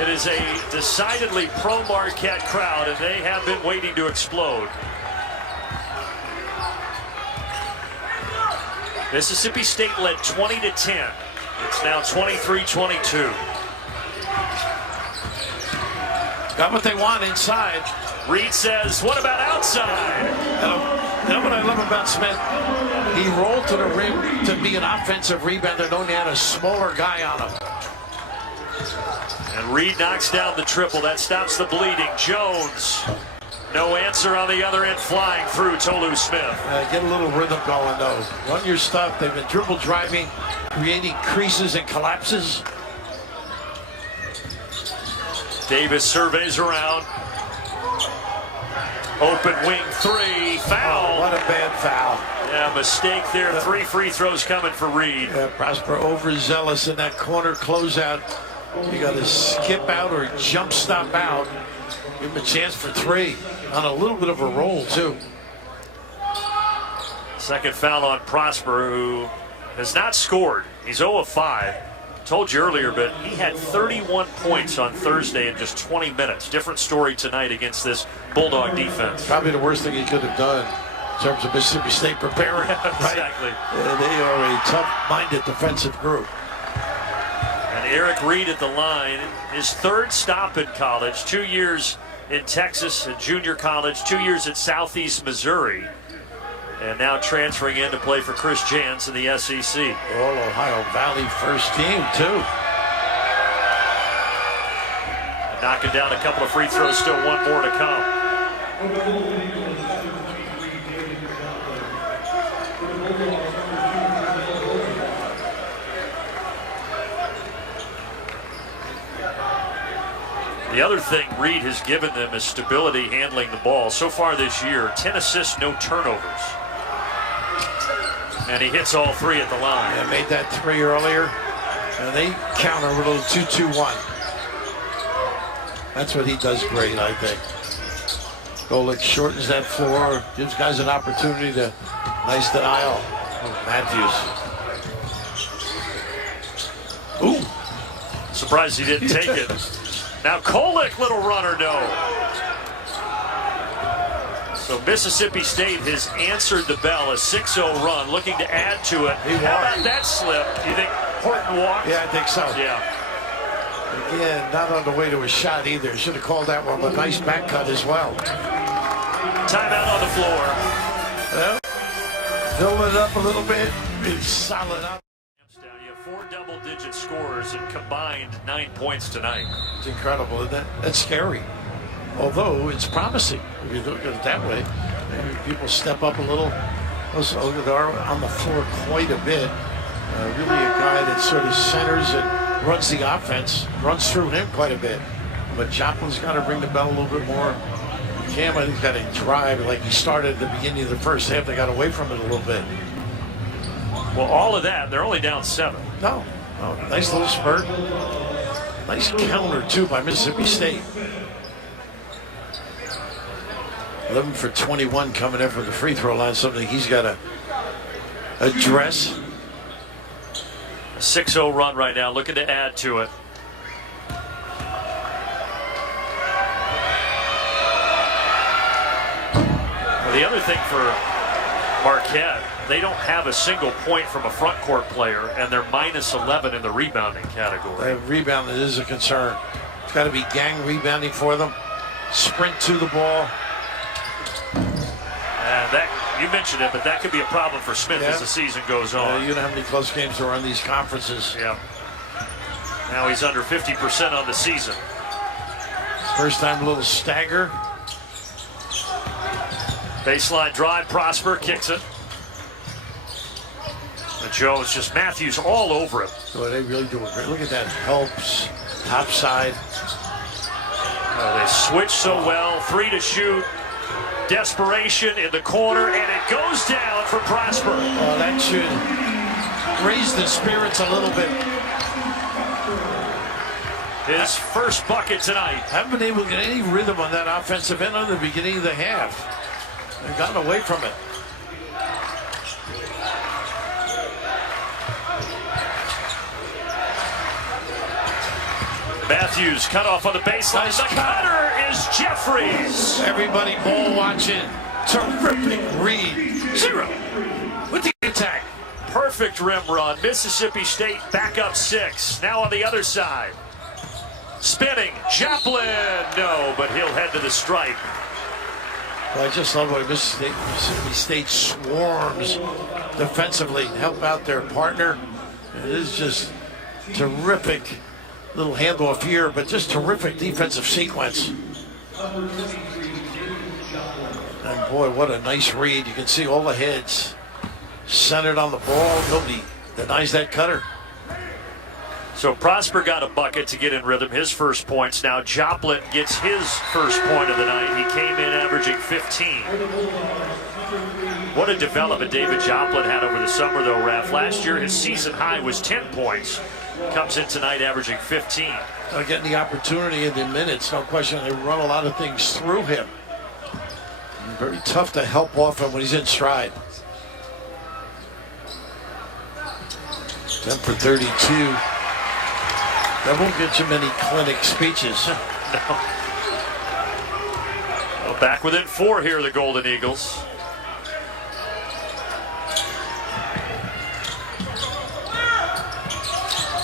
It is a decidedly pro-Marquette crowd, and they have been waiting to explode. Mississippi State led 20-10. It's now 23-22. Got what they want inside. Reed says, what about outside? You know what I love about Smith? He rolled to the rim to be an offensive rebounder, knowing he had a smaller guy on him. And Reed knocks down the triple. That stops the bleeding. Jones, no answer on the other end, flying through Tolu Smith. Get a little rhythm going, though. Run your stuff. They've been dribble driving, creating creases and collapses. Davis surveys around. Open wing three. Foul. Oh, what a bad foul. Yeah, mistake there. 3 free throws coming for Reed. Yeah, Prosper overzealous in that corner closeout. You got to skip out or jump stop out. Give him a chance for 3 on a little bit of a roll, too. Second foul on Prosper, who has not scored. He's 0 of 5. Told you earlier, but he had 31 points on Thursday in just 20 minutes. Different story tonight against this Bulldog defense. Probably the worst thing he could have done in terms of Mississippi State preparing. Exactly. Right? They are a tough-minded defensive group. And Eric Reed at the line, his 3rd stop in college, 2 years in Texas at junior college, 2 years at Southeast Missouri, and now transferring in to play for Chris Jans in the SEC. All Ohio Valley first team, too. And knocking down a couple of free throws, still 1 more to come. The other thing Reed has given them is stability handling the ball. So far this year, 10 assists, no turnovers. And he hits all 3 at the line. They made that 3 earlier, and they counter a little 2-2-1. That's what he does great, I think. Golick shortens that floor, gives guys an opportunity to nice denial. Oh, Matthews. Ooh. Surprised he didn't take it. Now Golick, little runner, no. So Mississippi State has answered the bell, a 6-0 run, looking to add to it. How about that slip? Do you think Horton walked? Yeah, I think so. Yeah. Again, not on the way to a shot either. Should have called that one, but nice back cut as well. Timeout on the floor. Well, fill it up a little bit. It's solid up. You have 4 double-digit scores and combined 9 points tonight. It's incredible, isn't it? That's scary. although it's promising if you look at it that way. Maybe people step up a little. Also, they're on the floor quite a bit. Really a guy that sort of centers and runs the offense, runs through him quite a bit. But Joplin's got to ring the bell a little bit more. Cam, I think, got to drive like he started at the beginning of the first half. They got away from it a little bit. Well, all of that, they're only down 7. No. Oh, nice little spurt. Nice counter, too, by Mississippi State. 11 for 21 coming in from the free throw line, something he's got to address. A 6-0 run right now, looking to add to it. Well, the other thing for Marquette, they don't have a single point from a front court player, and they're minus 11 in the rebounding category. Rebounding is a concern. It's got to be gang rebounding for them. Sprint to the ball. And that, you mentioned it, but that could be a problem for Smith as the season goes on. You know how many close games there are in these conferences. Yeah. Now he's under 50% on the season. First time a little stagger. Baseline drive, Prosper kicks it. And Joe, it's just Matthews all over him. Boy, they really do it great. Look at that. Helps. Top side. They switch so well. 3 to shoot. Desperation in the corner, and it goes down for Prosper. Oh, that should raise the spirits a little bit. His first bucket tonight. Haven't been able to get any rhythm on that offensive end on the beginning of the half. They've gotten away from it. Matthews cut off on the baseline. Nice The cutter is Jeffries. Everybody ball watching. Terrific read. 0 with the attack. Perfect rim run. Mississippi State back up 6. Now on the other side. Spinning. Joplin. No, but he'll head to the stripe. Well, I just love what Mississippi State swarms defensively, help out their partner. It is just terrific. Little handoff here, but just terrific defensive sequence. And boy, what a nice read. You can see all the heads centered on the ball. Nobody denies that cutter. So Prosper got a bucket to get in rhythm, his first points. Now Joplin gets his first point of the night. He came in averaging 15. What a development David Joplin had over the summer, though, Raph. Last year, his season high was 10 points. Comes in tonight averaging 15. Getting the opportunity in the minutes, no question. They run a lot of things through him. Very tough to help off him when he's in stride. 10 for 32. That won't get you many clinic speeches. No. Well, back within 4 here, the Golden Eagles.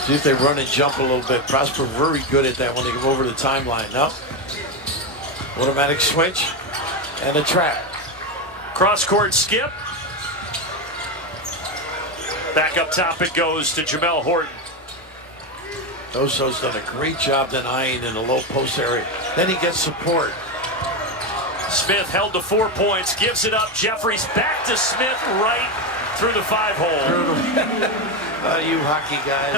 See if they run and jump a little bit. Prosper very good at that when they go over the timeline. No. Automatic switch and a trap. Cross-court skip. Back up top it goes to Jamel Horton. Oso's done a great job denying in the low post area. Then he gets support. Smith held to 4 points, gives it up. Jeffries back to Smith right through the 5-hole. You hockey guys.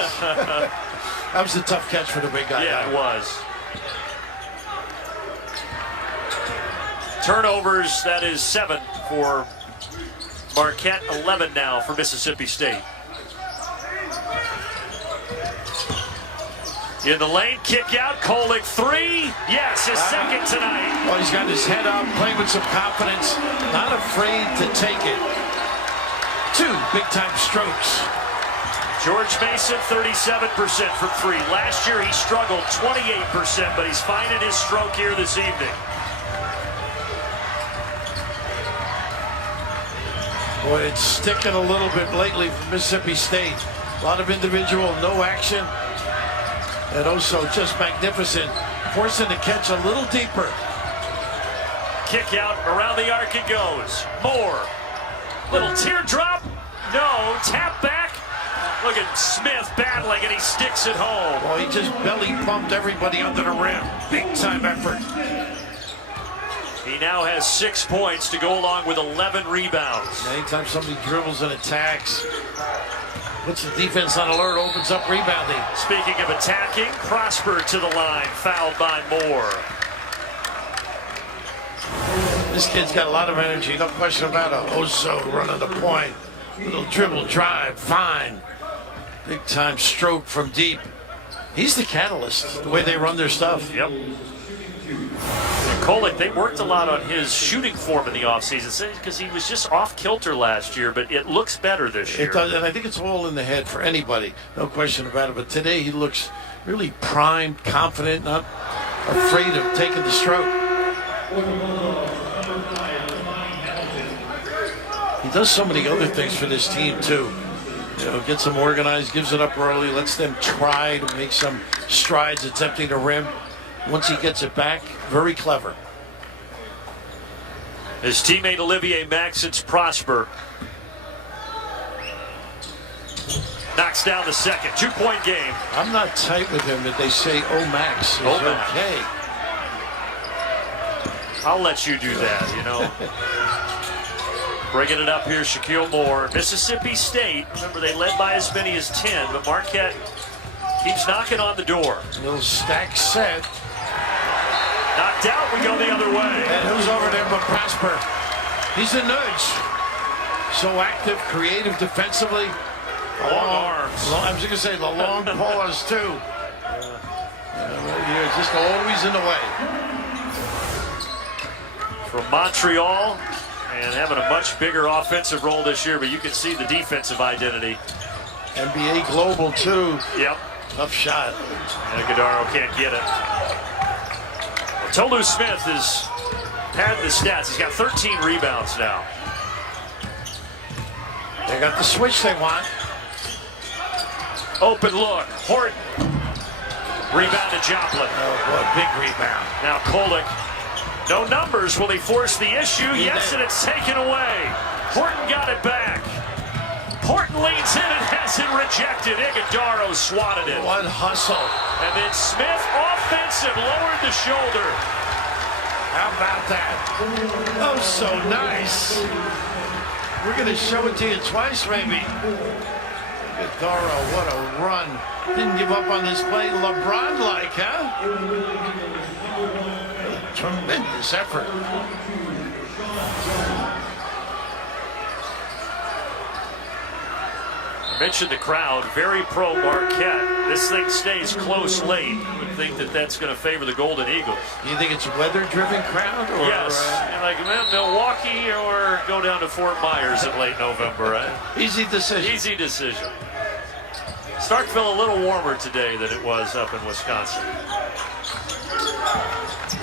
That was a tough catch for the big guy. Yeah, it was. Turnovers, that is 7 for Marquette, 11 now for Mississippi State. In the lane, kick out, Kolick 3. Yes, his second tonight. Well, he's got his head up, playing with some confidence, not afraid to take it. 2 big-time strokes. George Mason, 37% from 3. Last year he struggled 28%, but he's finding his stroke here this evening. Boy, it's sticking a little bit lately for Mississippi State. A lot of individual, no action. And also just magnificent, forcing the catch a little deeper. Kick out, around the arc it goes. Moore, little teardrop. No, tap back. Look at Smith battling, and he sticks it home. Well, he just belly pumped everybody under the rim. Big time effort. He now has 6 points to go along with 11 rebounds. Anytime somebody dribbles and attacks, puts the defense on alert, opens up rebounding. Speaking of attacking, Prosper to the line, fouled by Moore. This kid's got a lot of energy, no question about it. Oso running the point. Little dribble drive, fine. Big time stroke from deep. He's the catalyst, the way they run their stuff. Yep. And Kolek, they worked a lot on his shooting form in the offseason because he was just off kilter last year, but it looks better this year. It does, and I think it's all in the head for anybody, no question about it. But today he looks really primed, confident, not afraid of taking the stroke. He does so many other things for this team too. You know, gets them organized, gives it up early, lets them try to make some strides attempting the rim. Once he gets it back, very clever. His teammate Olivier Maxence Prosper knocks down the second. 2-point game. I'm not tight with him that they say, oh, Max is okay. I'll let you do that, you know. Bringing it up here, Shaquille Moore. Mississippi State, remember they led by as many as 10, but Marquette keeps knocking on the door. Little stack set. Knocked out, we go the other way. And who's over there but Prosper? He's a nudge. So active, creative defensively. Long arms. I was going to say the long paws too. Right here, just always in the way. From Montreal, and having a much bigger offensive role this year, but you can see the defensive identity. NBA Global too. Yep. Tough shot. And Iguodaro can't get it. Well, Tolu Smith has had the stats. He's got 13 rebounds now. They got the switch they want. Open look. Horton. Rebound to Joplin. Oh, boy, big rebound. Now Kolek. No numbers. Will he force the issue? Yes, and it's taken away. Horton got it back. Horton leans in and has it rejected. Iguodaro swatted it. What hustle. And then Smith, offensive, lowered the shoulder. How about that? Oh, so nice. We're going to show it to you twice, maybe. Iguodaro, what a run. Didn't give up on this play. LeBron-like, huh? Tremendous effort. I mentioned the crowd, very pro Marquette. This thing stays close late. You would think that that's going to favor the Golden Eagles. You think it's a weather-driven crowd? Or, yes. Like Milwaukee or go down to Fort Myers in late November, right? Easy decision. Easy decision. Starkville a little warmer today than it was up in Wisconsin.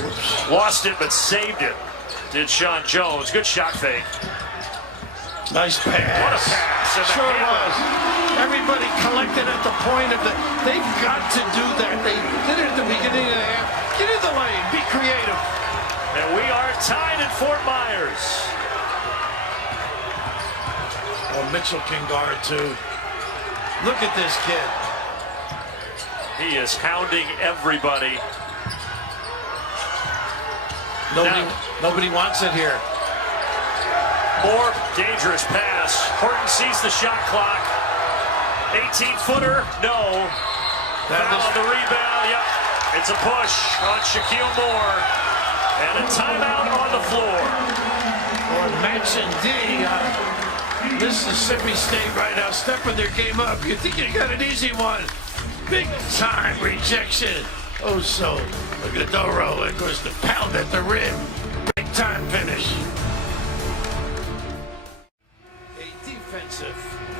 Oops. Lost it, but saved it. Did Sean Jones. Good shot fake. Nice pass. What a pass. And Sure was. Everybody collected at the point of the... They've got to do that. They did it at the beginning of the half. Get in the lane. Be creative. And we are tied at Fort Myers. Oh, Mitchell can guard, too. Look at this kid. He is hounding everybody. Nobody wants it here. More dangerous pass. Horton sees the shot clock. 18-footer, no. Foul on the rebound, yep. It's a push on Shaquille Moore. And a timeout on the floor. Or Max and D. Mississippi State right now stepping their game up. You think you got an easy one. Big time rejection. Oh, so Iguodaro, of course, the pound at the rim. Big time finish. A defensive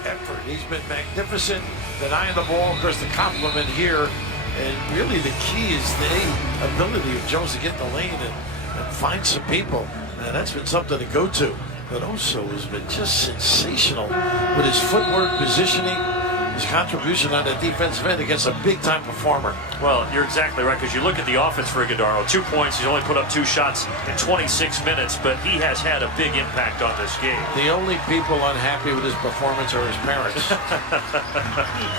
effort. He's been magnificent. Denying the ball, of course, the compliment here. And really the key is the ability of Jones to get in the lane and find some people. And that's been something to go to. But Oso has been just sensational with his footwork, positioning, his contribution on the defensive end against a big-time performer. Well, you're exactly right, because you look at the offense for Iguodaro. 2 points, he's only put up 2 shots in 26 minutes, but he has had a big impact on this game. The only people unhappy with his performance are his parents.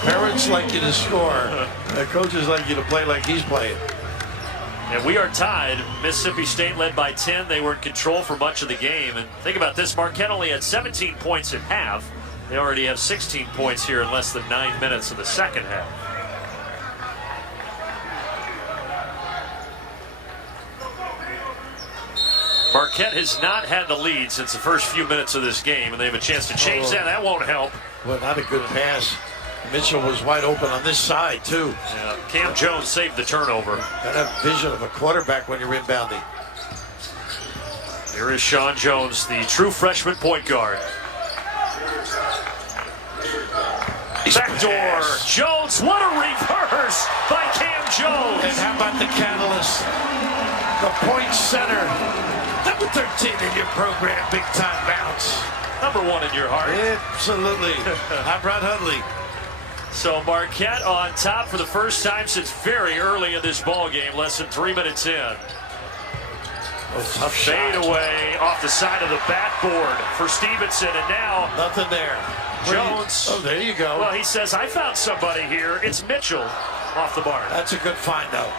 Parents like you to score. Coaches like you to play like he's playing. And we are tied. Mississippi State led by 10. They were in control for much of the game. And think about this, Marquette only had 17 points at half. They already have 16 points here in less than 9 minutes of the second half. Marquette has not had the lead since the first few minutes of this game, and they have a chance to change that. That won't help. Well, not a good pass. Mitchell was wide open on this side, too. Yeah, Cam Jones saved the turnover. Gotta have vision of a quarterback when you're inbounding. Here is Sean Jones, the true freshman point guard. Backdoor. Jones, what a reverse by Cam Jones. And how about the catalyst? The point center. Number 13 in your program, big time bounce. Number 1 in your heart. Absolutely. I brought Hudley. So Marquette on top for the first time since very early in this ball game, less than 3 minutes in. Oh, tough Fade shot. away off the side of the backboard for Stevenson, and now Nothing there. Jones. Oh, there you go. Well, he says, I found somebody here. It's Mitchell off the bar. That's a good find, though.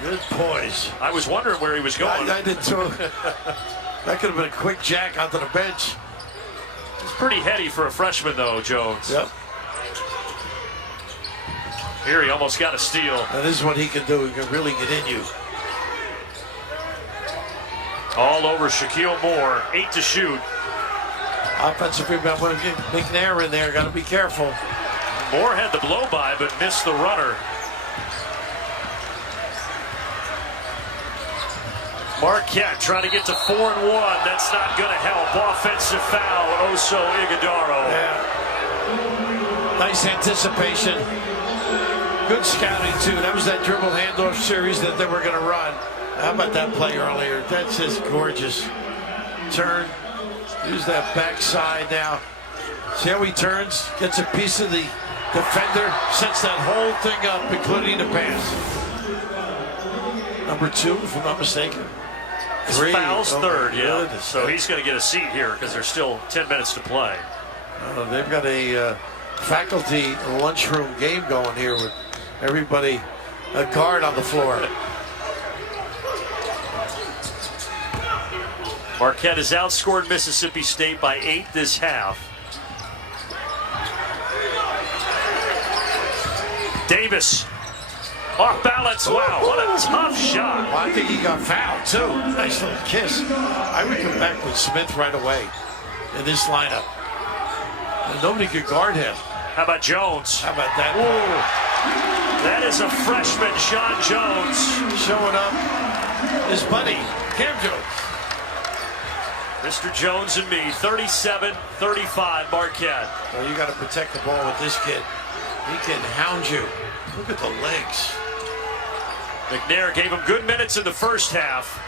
Good poise. I was wondering where he was going. I did too. That could have been a quick jack onto the bench. He's pretty heady for a freshman, though, Jones. Yep. Here he almost got a steal. And this is what he can do. He can really get in you. All over Shaquille Moore. 8 to shoot. Offensive rebound. Want to get McNair in there. Got to be careful. Moore had the blow by, but missed the runner. Marquette trying to get to 4-1. That's not going to help. Offensive foul. Oso Ighodaro. Yeah. Nice anticipation. Good scouting, too. That was that dribble handoff series that they were going to run. How about that play earlier? That's just gorgeous. Turn. Use that backside now. See how he turns? Gets a piece of the defender. Sets that whole thing up, including the pass. Number 2, if I'm not mistaken. His 3. foul's third, yeah. Good. So he's going to get a seat here because there's still 10 minutes to play. They've got a faculty lunchroom game going here with everybody a guard on the floor. Marquette has outscored Mississippi State by 8 this half. Davis off balance. Wow, what a tough shot. Well, I think he got fouled too. Nice little kiss. I would come back with Smith right away in this lineup. And nobody could guard him. How about Jones? How about that? Whoa. That is a freshman, Sean Jones. Showing up his buddy, Cam Jones. Mr. Jones and me, 37-35 Marquette. Well, you got to protect the ball with this kid. He can hound you. Look at the legs. McNair gave him good minutes in the first half.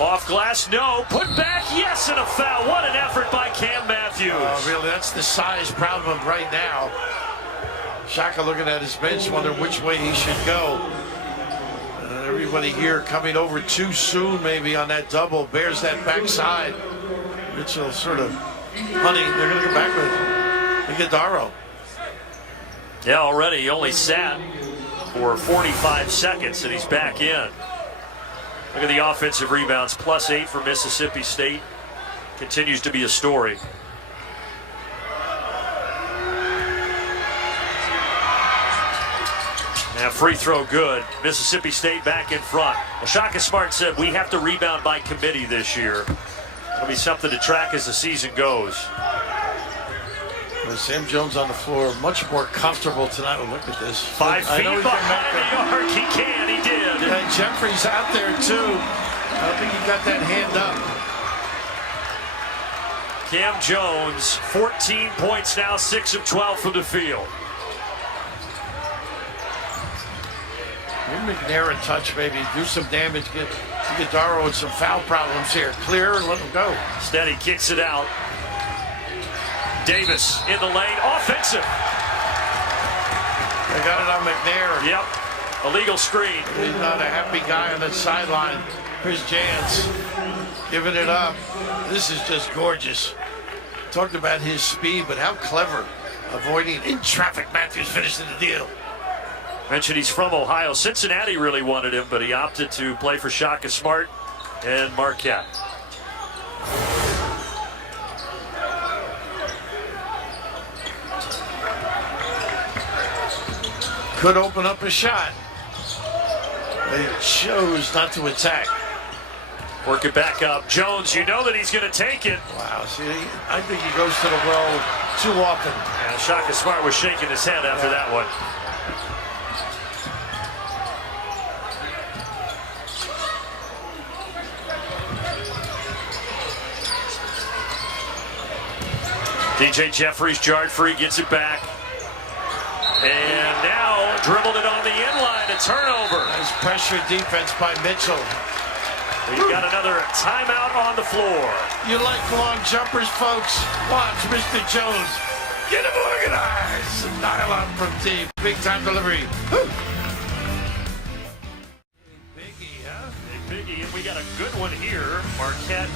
Off glass, no. Put back, yes, and a foul. What an effort by Cam Matthews. Really, that's the size problem right now. Shaka looking at his bench, wondering which way he should go. Everybody here coming over too soon, maybe on that double. Bears that backside. Mitchell sort of hunting. They're going to go back with Ighodaro. Yeah, already he only sat for 45 seconds, and he's back in. Look at the offensive rebounds, +8 for Mississippi State. Continues to be a story. Now free throw good. Mississippi State back in front. Well, Shaka Smart said we have to rebound by committee this year. It'll be something to track as the season goes. Well, Sam Jones on the floor, much more comfortable tonight. Oh, look at this. 5 feet behind the arc. He can. He did. And Jeffrey's out there too. I don't think he got that hand up. Cam Jones, 14 points now, 6 of 12 from the field. Give McNair a touch, maybe do some damage. Get Ighodaro with some foul problems here. Clear and let him go. Instead, he kicks it out. Davis in the lane, offensive. They got it on McNair. Yep, illegal screen. He's not a happy guy on that sideline. Here's Jans giving it up. This is just gorgeous. Talked about his speed, but how clever avoiding in traffic. Matthews finishing the deal. Mentioned he's from Ohio. Cincinnati really wanted him, but he opted to play for Shaka Smart and Marquette. Could open up a shot. They chose not to attack. Work it back up. Jones, you know that he's going to take it. Wow, see, I think he goes to the well too often. And Shaka Smart was shaking his head after that one. DJ Jeffries, jarred free, gets it back. And now dribbled it on the end line, a turnover. Nice pressure defense by Mitchell. We've got another timeout on the floor. You like long jumpers, folks? Watch Mr. Jones. Get him organized. A nylon from deep. Big time delivery. Woo. Biggie, huh? Big Biggie, and we got a good one here. Marquette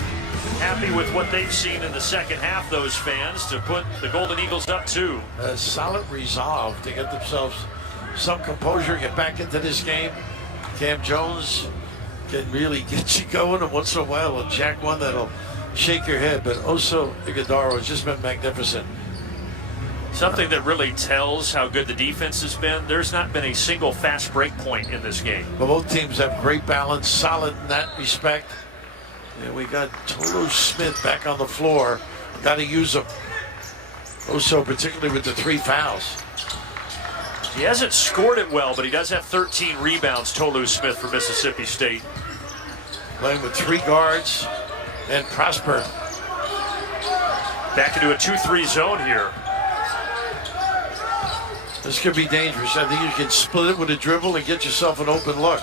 happy with what they've seen in the second half, those fans, to put the Golden Eagles up 2. A solid resolve to get themselves some composure, get back into this game. Cam Jones can really get you going, and once in a while he'll jack one that'll shake your head. But Oso Ighodaro has just been magnificent. Something that really tells how good the defense has been. There's not been a single fast break point in this game. But both teams have great balance, solid in that respect. And we got Tolu Smith back on the floor. Got to use him. Oso, particularly with the 3 fouls. He hasn't scored it well, but he does have 13 rebounds, Tolu Smith for Mississippi State. Playing with 3 guards and Prosper. Back into a 2-3 zone here. This could be dangerous. I think you can split it with a dribble and get yourself an open look.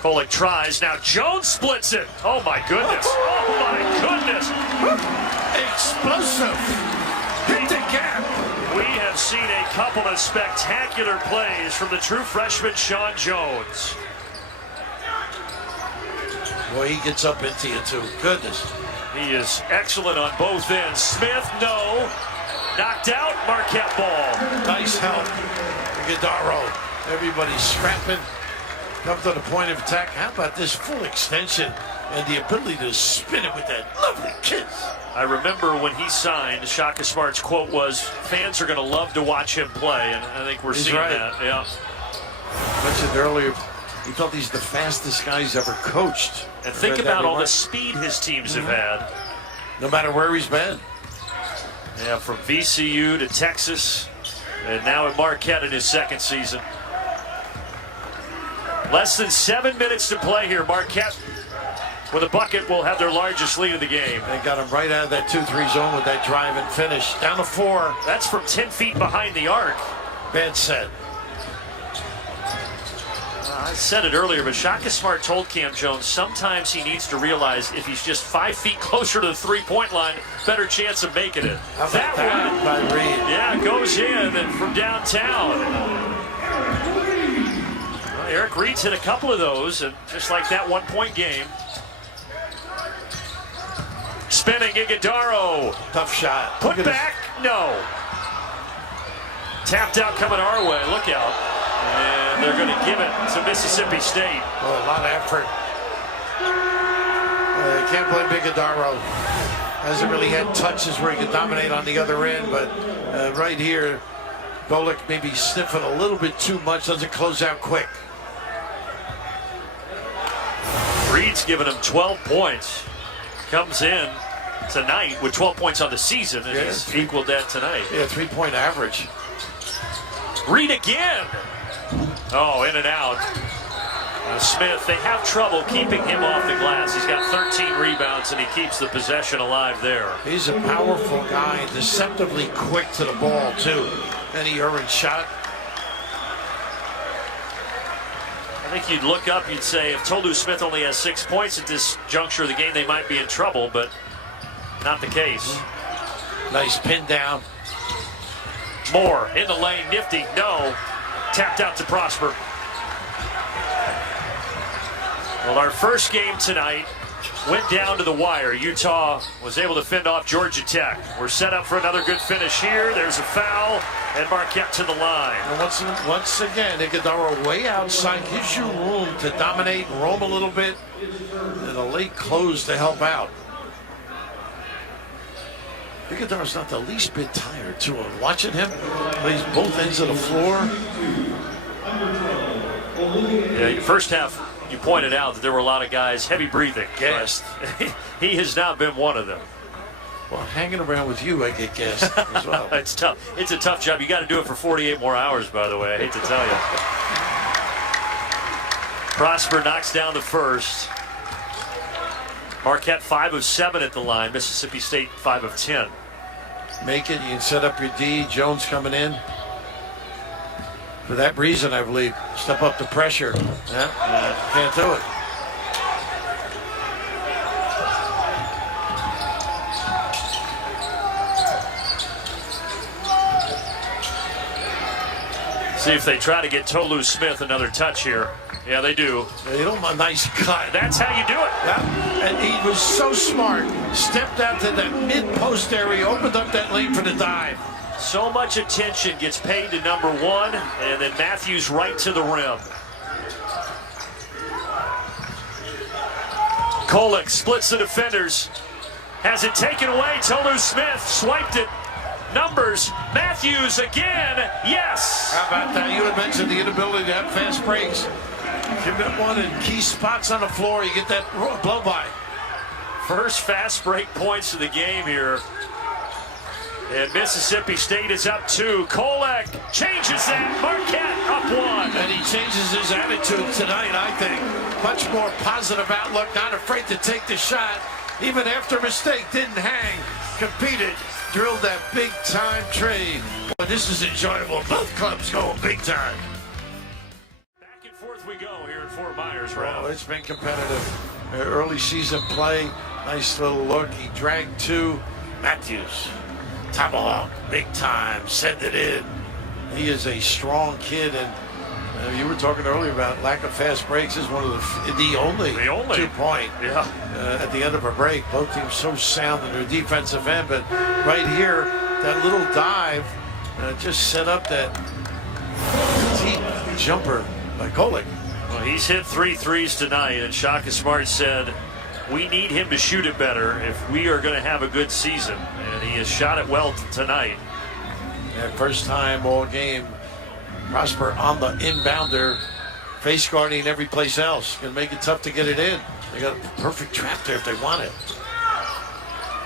Kolek tries. Now Jones splits it. Oh, my goodness. Oh, my goodness. Explosive. Hit the gap. We have seen a couple of spectacular plays from the true freshman, Sean Jones. Boy, he gets up into you, too. Goodness. He is excellent on both ends. Smith, no. Knocked out. Marquette ball. Nice help. Ighodaro. Everybody's scrapping. Come to the point of attack. How about this full extension and the ability to spin it with that lovely kiss? I remember when he signed, Shaka Smart's quote was, fans are going to love to watch him play, and I think we're seeing right. that. Yeah. I mentioned earlier, he felt he's the fastest guy he's ever coached. And think about all the speed his teams have had. No matter where he's been. Yeah, from VCU to Texas, and now at Marquette in his second season. Less than 7 minutes to play here. Marquette, with a bucket, will have their largest lead of the game. They got him right out of that 2-3 zone with that drive and finish. Down to 4. That's from 10 feet behind the arc. Bad set. I said it earlier, but Shaka Smart told Cam Jones sometimes he needs to realize if he's just 5 feet closer to the three-point line, better chance of making it. How about that by Reed? Yeah, goes in and from downtown. Well, Eric Reed's hit a couple of those, and just like that one-point game. Spinning Ighodaro. Tough shot. Put back, no. Tapped out coming our way, look out. And they're going to give it to Mississippi State. Oh, a lot of effort. Can't blame Ighodaro. Hasn't really had touches where he could dominate on the other end, but right here, Kolek maybe sniffing a little bit too much, doesn't close out quick. Reed's giving him 12 points. Comes in tonight with 12 points on the season, and he's equaled that tonight. Yeah, 3-point average. Reed again. Oh, in and out. Smith, they have trouble keeping him off the glass. He's got 13 rebounds, and he keeps the possession alive there. He's a powerful guy, deceptively quick to the ball, too. Any errant shot. I think you'd look up, you'd say, if Tolu Smith only has 6 points at this juncture of the game, they might be in trouble, but not the case. Nice pin down. Moore in the lane, nifty, no. Tapped out to Prosper. Well, our first game tonight went down to the wire. Utah was able to fend off Georgia Tech. We're set up for another good finish here. There's a foul. And Marquette to the line. And once again, Iguodala way outside, gives you room to dominate and roam a little bit, and a late close to help out. Iguodala's not the least bit tired, too. Watching him, plays both ends of the floor. Yeah, first half, you pointed out that there were a lot of guys heavy breathing. Gassed. He has not been one of them. Well, hanging around with you, I get gassed as well. It's tough. It's a tough job. You got to do it for 48 more hours, by the way. I hate to tell you. Prosper knocks down the first. Marquette 5 of 7 at the line. Mississippi State 5 of 10. Make it. You can set up your D. Jones coming in. For that reason, I believe, step up the pressure. Can't do it. See if they try to get Tolu Smith another touch here. Yeah, they do. They don't a nice cut. That's how you do it. Yeah. And he was so smart. Stepped out to that mid-post area, opened up that lane for the dive. So much attention gets paid to number 1, and then Matthews right to the rim. Kolek splits the defenders. Has it taken away. Tolu Smith swiped it. Numbers. Matthews again. Yes. How about that? You had mentioned the inability to have fast breaks. Give that one in key spots on the floor. You get that blow by. First fast break points of the game here. And Mississippi State is up 2. Kolek changes that. Marquette up 1. And he changes his attitude tonight, I think. Much more positive outlook, not afraid to take the shot. Even after a mistake, didn't hang, competed, drilled that big-time trade. Boy, this is enjoyable. Both clubs going big time. Back and forth we go here in Fort Myers, Rob. Oh, it's been competitive. Early season play, nice little look. He dragged 2. Matthews. Tomahawk, big time, send it in. He is a strong kid, and you were talking earlier about lack of fast breaks. Is one of the only 2-point at the end of a break. Both teams so sound in their defensive end, but right here, that little dive just set up that deep jumper by Kolek. Well, he's hit 3 threes tonight, and Shaka Smart said, we need him to shoot it better if we are going to have a good season. And he has shot it well tonight. Yeah, first time all game. Prosper on the inbounder, face guarding every place else. Going to make it tough to get it in. They got a perfect trap there if they want it.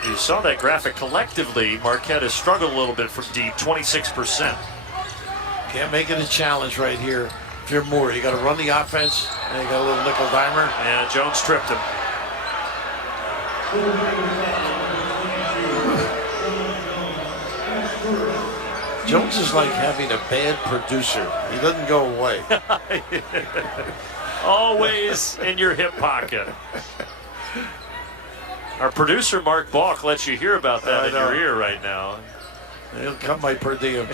You saw that graphic. Collectively, Marquette has struggled a little bit from deep, 26%. Can't make it a challenge right here. If you're Moore, you got to run the offense, and you got a little nickel dimer. And Jones tripped him. Jones is like having a bad producer. He doesn't go away. Always in your hip pocket. Our producer, Mark Balk, lets you hear about that in your ear right now. He'll cut my per diem.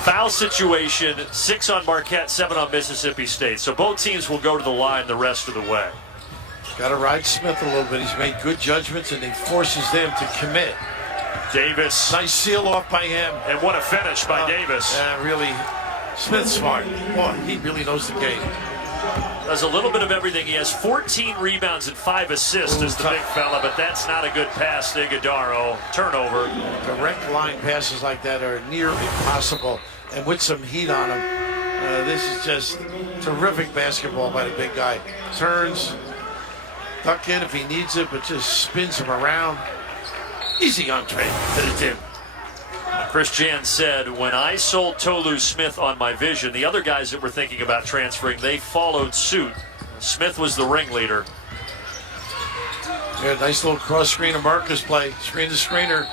Foul situation, 6 on Marquette, 7 on Mississippi State. So both teams will go to the line the rest of the way. Got to ride Smith a little bit. He's made good judgments, and he forces them to commit. Davis. Nice seal off by him. And what a finish by Davis. Really, Smith's smart. Boy, he really knows the game. Does a little bit of everything. He has 14 rebounds and 5 assists as the big fella, but that's not a good pass to Iguodala. Turnover. Direct line passes like that are near impossible, and with some heat on him. This is just terrific basketball by the big guy. Turns, tuck in if he needs it, but just spins him around. Easy entree to the tip. Chris Jan said, when I sold Tolu Smith on my vision, the other guys that were thinking about transferring, they followed suit. Smith was the ringleader. Yeah, nice little cross screen of Marcus play. Screen to screener.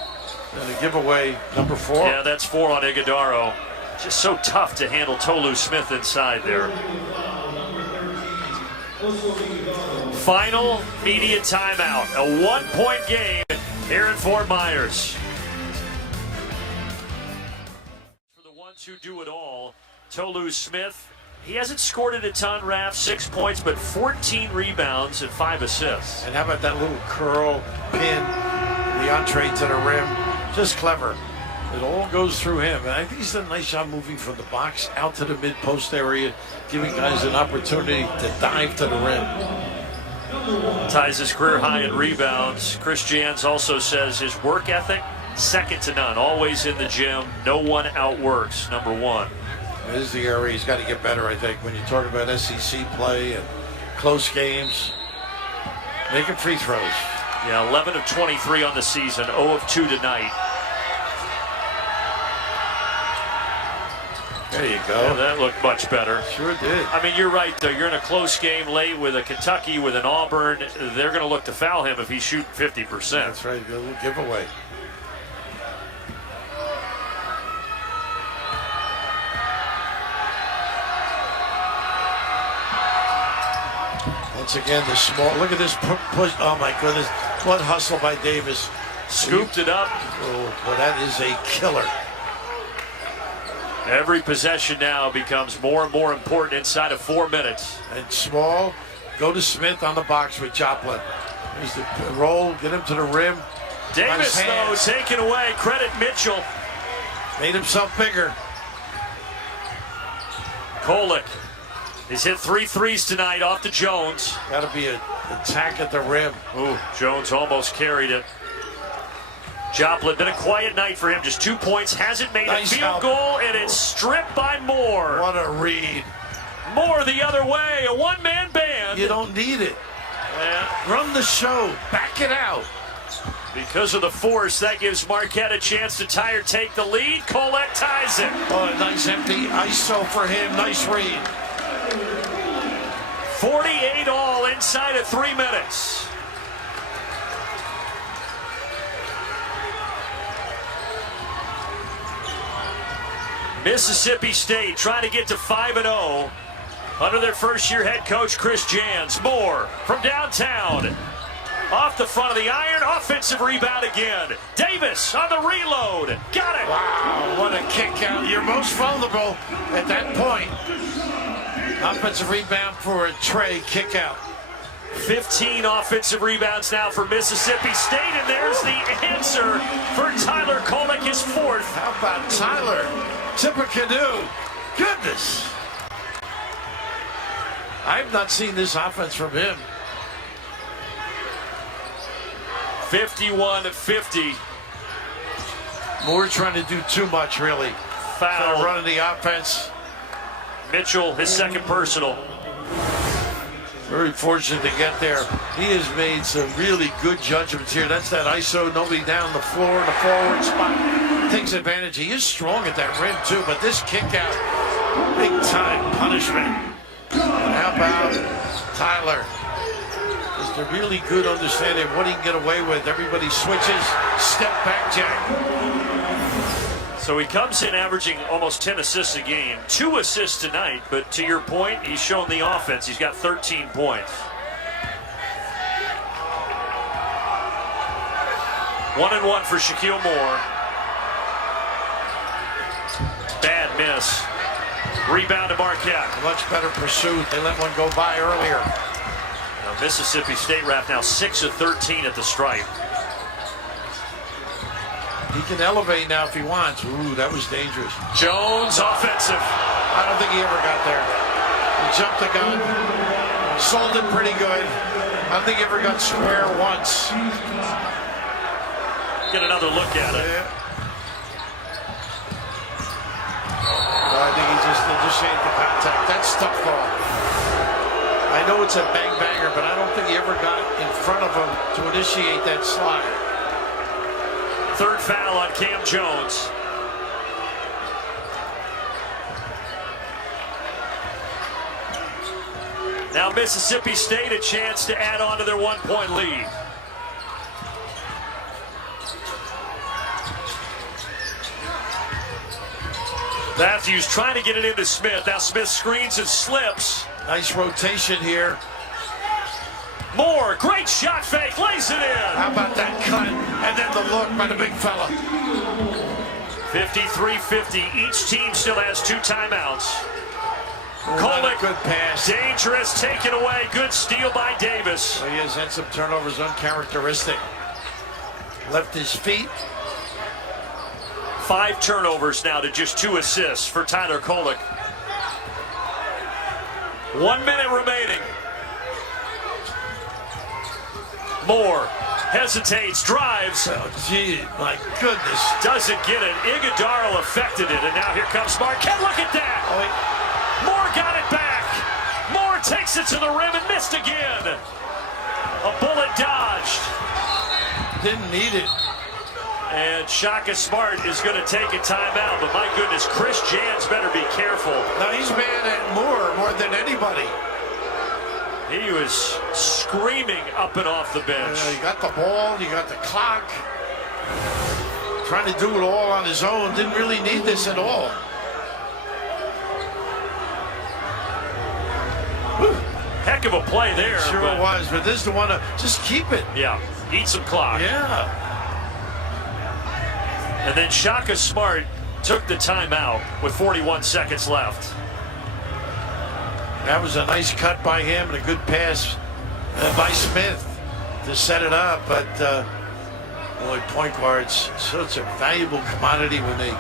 And a giveaway, number 4. Yeah, that's 4 on Iguodala. Just so tough to handle Tolu Smith inside there. Final media timeout. A 1-point game here in Fort Myers. For the ones who do it all, Tolu Smith, he hasn't scored it a ton, Raph, 6 points, but 14 rebounds and 5 assists. And how about that little curl pin? the entree to the rim. Just clever. It all goes through him. And I think he's done a nice job moving from the box out to the mid-post area, giving guys an opportunity to dive to the rim. Ties his career high in rebounds. Chris Jans also says his work ethic, second to none. Always in the gym. No one outworks number one. This is the area he's got to get better, I think, when you talk about SEC play and close games. Making free throws. Yeah, 11 of 23 on the season, 0 of 2 tonight. There you go. Yeah, that looked much better. Sure did. I mean, you're right, though. You're in a close game late with a Kentucky, with an Auburn. They're going to look to foul him if he's shooting 50%. That's right. A little giveaway. Once again, the small. Look at this push. Oh, my goodness. What hustle by Davis. Scooped it up. Oh, boy, that is a killer. Every possession now becomes more and more important inside of 4 minutes. And Small, go to Smith on the box with Joplin. Here's the roll, get him to the rim. Davis, though, taken away. Credit Mitchell. Made himself bigger. Kolek. He's hit 3 threes tonight off to Jones. Got to be an attack at the rim. Ooh, Jones almost carried it. Joplin, been a quiet night for him. Just 2 points, hasn't made Nice a field help. goal, and it's stripped by Moore. What a read. Moore the other way, a one-man band. You don't need it. Yeah. Run the show. Back it out. Because of the force, that gives Marquette a chance to tie or take the lead. Kolek ties it. Oh, a nice empty ISO for him. Nice read. 48 all inside of 3 minutes. Mississippi State trying to get to 5-0 under their first-year head coach Chris Jans. Moore from downtown. Off the front of the iron, offensive rebound again. Davis on the reload. Got it. Wow, what a kick out. You're most vulnerable at that point. Offensive rebound for a Trey kick out. 15 offensive rebounds now for Mississippi State, and there's the answer for Tyler Kolek, his fourth. How about Tyler? Tippecanoe. Goodness. I've not seen this offense from him. 51-50. Moore trying to do too much, really. Foul. Running the offense. Mitchell, his second personal. Very fortunate to get there. He has made some really good judgments here. That's that ISO, nobody down the floor in the forward spot. Takes advantage. He is strong at that rim, too, but this kick out, big time punishment. And how about Tyler? Just a really good understanding of what he can get away with. Everybody switches, step back jack. So he comes in averaging almost 10 assists a game. 2 assists tonight, but to your point, he's shown the offense. He's got 13 points. 1-1 for Shaquille Moore. Bad miss. Rebound to Marquette. Much better pursuit. They let one go by earlier. Now Mississippi State ref now 6 of 13 at the stripe. He can elevate now if he wants. Ooh, that was dangerous. Jones offensive. I don't think he ever got there. He jumped the gun, sold it pretty good. I don't think he ever got square once. Get another look at it. Yeah. No, I think he just ain't the contact. That's tough call. I know it's a bang banger, but I don't think he ever got in front of him to initiate that slide. Third foul on Cam Jones. Now Mississippi State a chance to add on to their 1-point lead. Matthews trying to get it into Smith. Now Smith screens and slips. Nice rotation here. Moore, great shot fake, lays it in. How about that cut? And then the look by the big fella. 53-50. Each team still has 2 timeouts. Kolek, good pass. Dangerous, taken away. Good steal by Davis. Well, he has had some turnovers uncharacteristic. left his feet. 5 turnovers now to just 2 assists for Tyler Kolek. 1 minute remaining. Moore hesitates, drives. Oh, gee, my goodness. Doesn't get it. Iguodaro affected it, and now here comes Marquette. Look at that. Oh, Moore got it back. Moore takes it to the rim and missed again. A bullet dodged. didn't need it. And Shaka Smart is going to take a timeout, but my goodness, Chris Jans better be careful. Now he's mad at Moore more than anybody. He was screaming up and off the bench. You got the ball, you got the clock. Trying to do it all on his own. Didn't really need this at all. Whew. Heck of a play there. Sure it was, but this is the one to just keep it. Yeah, eat some clock. Yeah. And then Shaka Smart took the timeout with 41 seconds left. That was a nice cut by him and a good pass by Smith to set it up. But boy, point guards, such a valuable commodity when they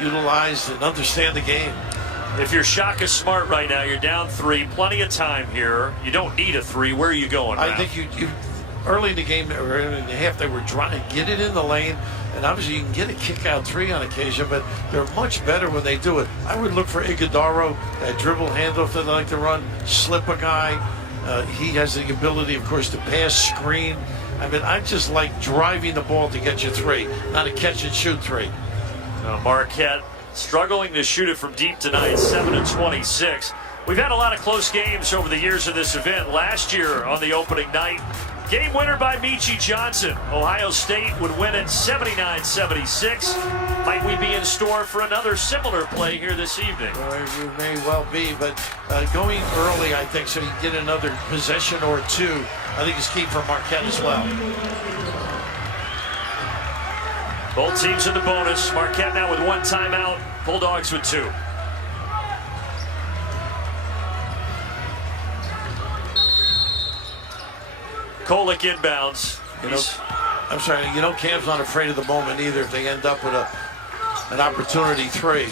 utilize and understand the game. If you're Shaka Smart right now, you're down 3, plenty of time here. You don't need a 3. Where are you going, I Ralph? think you early in the game, or in the half, they were trying to get it in the lane. And obviously you can get a kick-out 3 on occasion, but they're much better when they do it. I would look for Iguodaro, that dribble handoff that they like to run, slip a guy. He has the ability, of course, to pass, screen. I mean, I just like driving the ball to get you 3, not a catch-and-shoot 3. Marquette struggling to shoot it from deep tonight, 7-26. We've had a lot of close games over the years of this event. Last year on the opening night, game winner by Meechie Johnson. Ohio State would win it 79-76. Might we be in store for another similar play here this evening? Well, you may well be, but going early, I think, so you get another possession or 2, I think is key for Marquette as well. Both teams in the bonus. Marquette now with 1 timeout. Bulldogs with 2. Kolek inbounds. I'm sorry, Cam's not afraid of the moment either if they end up with an opportunity 3.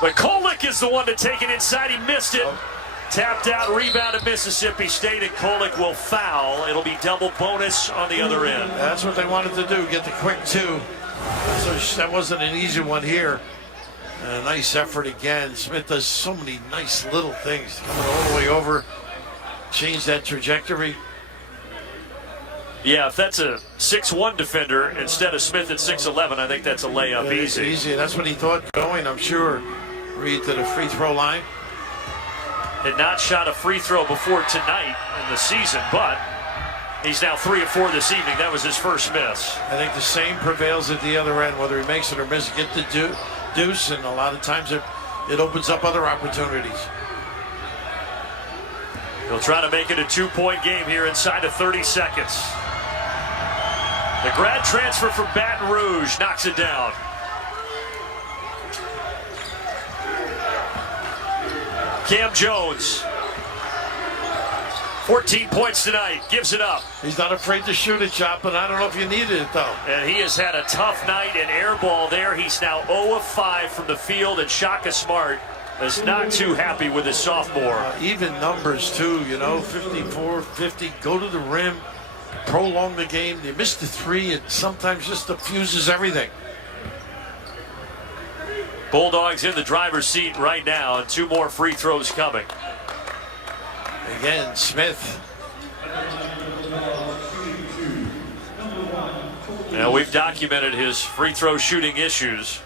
But Kolek is the one to take it inside. He missed it. Tapped out, rebound at Mississippi State, and Kolek will foul. It'll be double bonus on the other end. That's what they wanted to do, get the quick 2. So that wasn't an easy one here. And a nice effort again. Smith does so many nice little things. Coming all the way over, change that trajectory. Yeah, if that's a 6'1" defender instead of Smith at 6'11", I think that's a layup easy. Easy. That's what he thought going, I'm sure. Reed to the free throw line. Had not shot a free throw before tonight in the season, but he's now 3 of 4 this evening. That was his first miss. I think the same prevails at the other end, whether he makes it or misses. Get the deuce, and a lot of times it opens up other opportunities. He'll try to make it a 2-point game here inside of 30 seconds. The grad transfer from Baton Rouge knocks it down. Cam Jones, 14 points tonight, gives it up. He's not afraid to shoot it, Chop, but I don't know if you needed it, though. And he has had a tough night in air ball there. He's now 0 of 5 from the field, and Shaka Smart is not too happy with his sophomore. Even numbers, too, 54, 50, go to the rim, prolong the game. They missed the 3, and sometimes just diffuses everything. Bulldogs in the driver's seat right now, and 2 more free throws coming. Again, Smith. Now, we've documented his free throw shooting issues.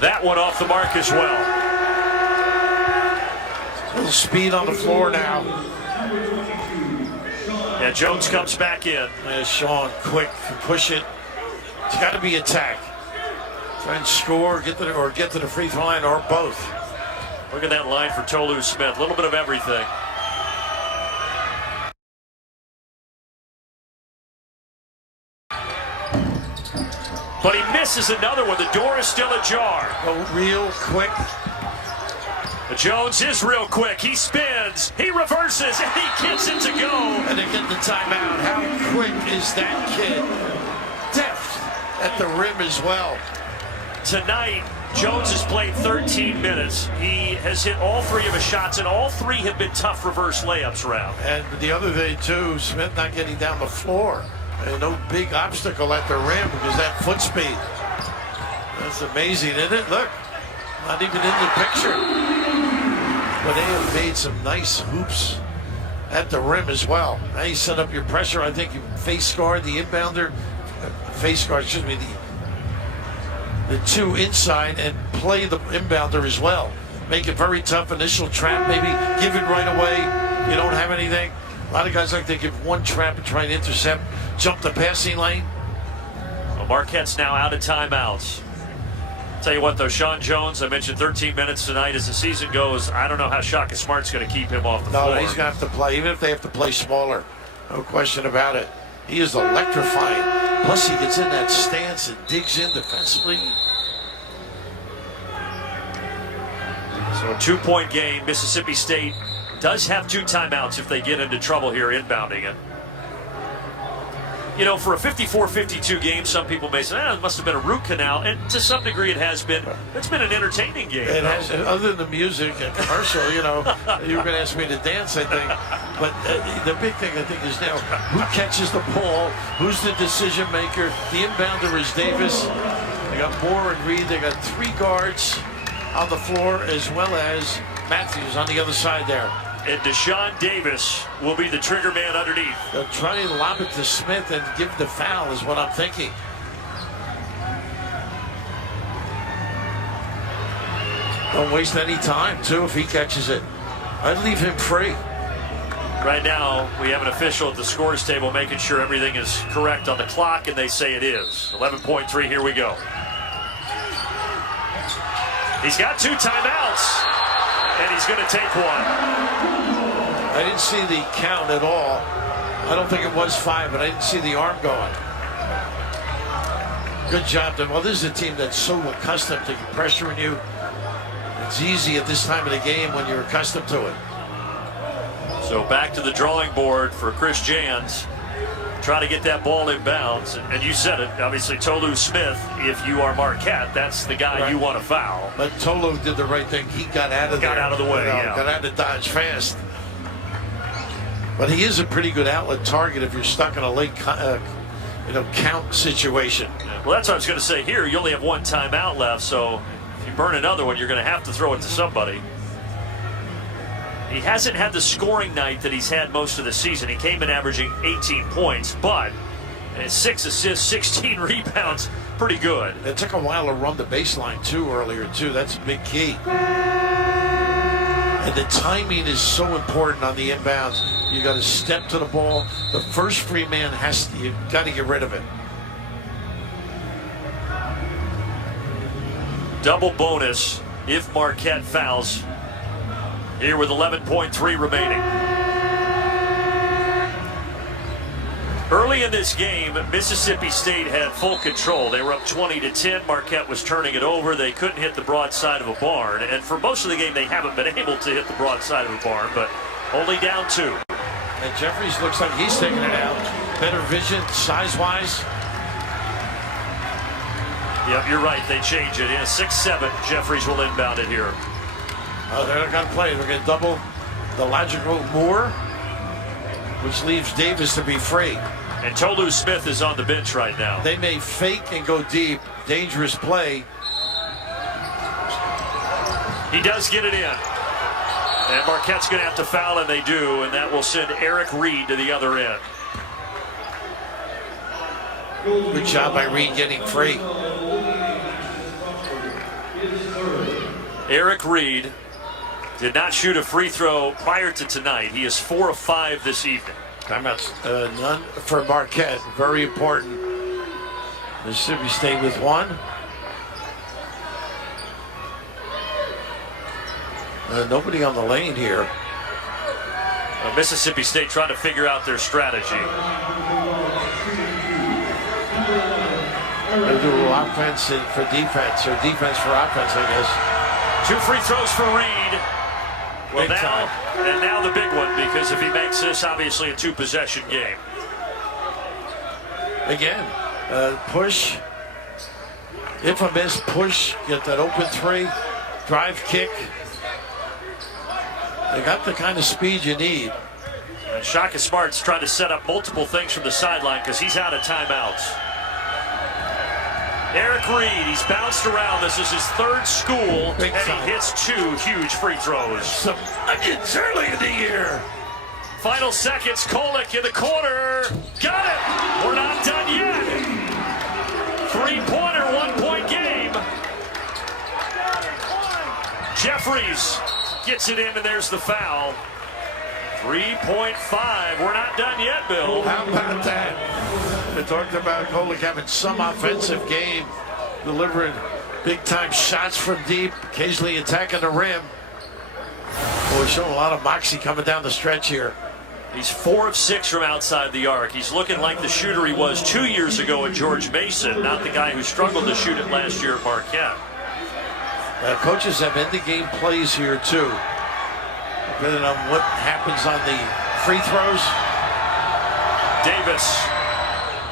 That one off the mark as well. A little speed on the floor now. Yeah, Jones comes back in. Sean, quick, can push it. It's got to be attack. Try and score, get to the free throw line, or both. Look at that line for Tolu Smith. A little bit of everything. But he misses another one. The door is still ajar. Real quick. The Jones is real quick. He spins, he reverses, and he gets it to go. And they get the timeout. How quick is that kid? Deft at the rim as well. Tonight, Jones has played 13 minutes. He has hit all 3 of his shots, and all 3 have been tough reverse layups, Ralph. And the other thing, too, Smith not getting down the floor. And no big obstacle at the rim because that foot speed. That's amazing, isn't it? Look, not even in the picture. But they have made some nice hoops at the rim as well. Now you set up your pressure. I think you face guard the inbounder, the 2 inside and play the inbounder as well. Make it very tough. Initial trap, maybe give it right away. You don't have anything. A lot of guys like to give 1 trap and try and intercept, jump the passing lane. Well, Marquette's now out of timeouts. Tell you what, though, Sean Jones, I mentioned 13 minutes tonight. As the season goes, I don't know how Shaka Smart's going to keep him off the floor. No, he's going to have to play, even if they have to play smaller. No question about it. He is electrifying. Plus, he gets in that stance and digs in defensively. So a 2-point game. Mississippi State does have 2 timeouts if they get into trouble here inbounding it. You know, for a 54-52 game, some people may say, it must have been a root canal. And to some degree, it has been. It's been an entertaining game. It has, other than the music and commercial, you know, you were going to ask me to dance, I think. But the big thing, I think, is now who catches the ball, who's the decision maker. The inbounder is Davis. They got Moore and Reed. They got 3 guards on the floor, as well as Matthews on the other side there. And Deshaun Davis will be the trigger man underneath. They'll try and lob it to Smith and give the foul is what I'm thinking. Don't waste any time, too, if he catches it. I'd leave him free. Right now, we have an official at the scores table making sure everything is correct on the clock, and they say it is. 11.3, here we go. He's got 2 timeouts, and he's going to take 1. I didn't see the count at all. I don't think it was 5, but I didn't see the arm going. Good job. Well, this is a team that's so accustomed to pressuring you. It's easy at this time of the game when you're accustomed to it. So back to the drawing board for Chris Jans. Try to get that ball in bounds. And you said it, obviously, Tolu Smith, if you are Marquette, that's the guy you want to foul. But Tolu did the right thing. He got out of there. Got out of the way, yeah. Got out of Dodge fast. But he is a pretty good outlet target if you're stuck in a late count situation. Well, that's what I was going to say here. You only have 1 timeout left, so if you burn another one, you're going to have to throw it to somebody. He hasn't had the scoring night that he's had most of the season. He came in averaging 18 points, but 6 assists, 16 rebounds, pretty good. It took a while to run the baseline, too, earlier, too. That's a big key. And the timing is so important on the inbounds. You got to step to the ball. The first free man you got to get rid of it. Double bonus if Marquette fouls here with 11.3 remaining. Early in this game, Mississippi State had full control. They were up 20-10. Marquette was turning it over. They couldn't hit the broadside of a barn. And for most of the game, they haven't been able to hit the broadside of a barn, but only down 2. And Jeffries looks like he's taking it out. Better vision, size-wise. Yep, you're right. They change it. Yeah, 6-7. Jeffries will inbound it here. Oh, they're not going to play. They're going to double the logical Moore, which leaves Davis to be free. And Tolu Smith is on the bench right now. They may fake and go deep. Dangerous play. He does get it in. And Marquette's going to have to foul, and they do, and that will send Eric Reed to the other end. Good job by Reed getting free. Eric Reed did not shoot a free throw prior to tonight. He is 4 of 5 this evening. Timeouts, none for Marquette. Very important. Mississippi State with 1. Nobody on the lane here. Mississippi State trying to figure out their strategy. They'll do offense for defense, or defense for offense, I guess. 2 free throws for Reed. Well, Big time. now the big one, because if he makes this, obviously a two-possession game. Again, push. If a miss, push. Get that open three. Drive kick. They got the kind of speed you need. And Shaka Smart's trying to set up multiple things from the sideline because he's out of timeouts. Eric Reed, he's bounced around. This is his third school, Big and time. he hits 2 huge free throws. Some onions early in the year. Final seconds, Kolick in the corner. Got it! We're not done yet. 3-pointer, 1-point game. Jeffries gets it in, and there's the foul. 3.5. We're not done yet, Bill. How about that? We talked about Kolick having some offensive game, delivering big-time shots from deep, occasionally attacking the rim. We're showing a lot of moxie coming down the stretch here. He's 4 of 6 from outside the arc. He's looking like the shooter he was 2 years ago at George Mason, not the guy who struggled to shoot it last year at Marquette. Coaches have end-of-game plays here, too. Depending on what happens on the free throws. Davis.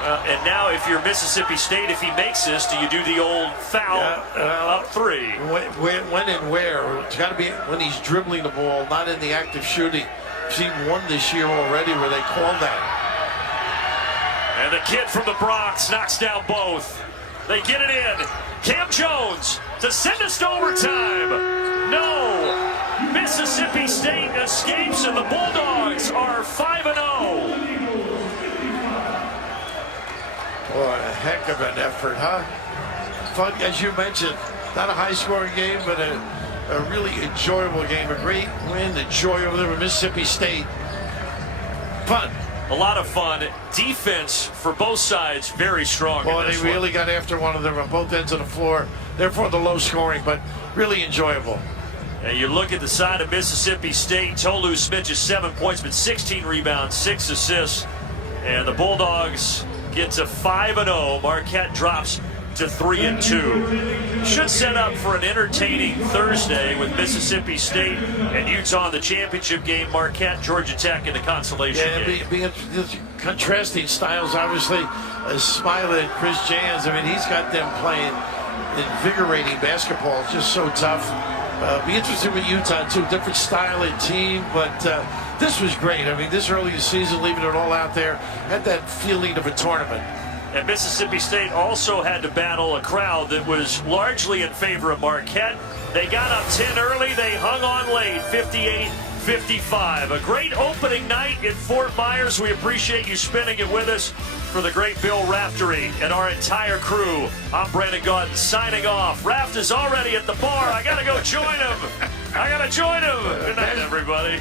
And now if you're Mississippi State, if he makes this, do you do the old foul up 3? When and where? It's got to be when he's dribbling the ball, not in the active shooting. I've seen one this year already where they called that. And the kid from the Bronx knocks down both. They get it in. Cam Jones to send us to overtime. No. Mississippi State escapes, and the Bulldogs are 5-0. Boy, a heck of an effort, huh? Fun, as you mentioned, not a high-scoring game, but a really enjoyable game. A great win, the joy over there with Mississippi State. Fun. A lot of fun. Defense for both sides very strong. Boy, they really got after one of them on both ends of the floor. Therefore, the low scoring, but really enjoyable. And you look at the side of Mississippi State, Tolu Smith just 7 points, but 16 rebounds, 6 assists. And the Bulldogs get to 5-0. Marquette drops to 3-2. Should set up for an entertaining Thursday with Mississippi State and Utah in the championship game. Marquette, Georgia Tech in the consolation game. Being contrasting styles, obviously. Smiley and Chris Jans, I mean, he's got them playing invigorating basketball. It's just so tough. Be interested with Utah, too. Different style and team, but this was great. I mean, this early in the season, leaving it all out there, had that feeling of a tournament. And Mississippi State also had to battle a crowd that was largely in favor of Marquette. They got up 10 early. They hung on late, 58-55. A great opening night in Fort Myers. We appreciate you spending it with us. For the great Bill Raftery and our entire crew, I'm Brandon Gaudin signing off. Raft is already at the bar. I got to go join him. Good night, everybody.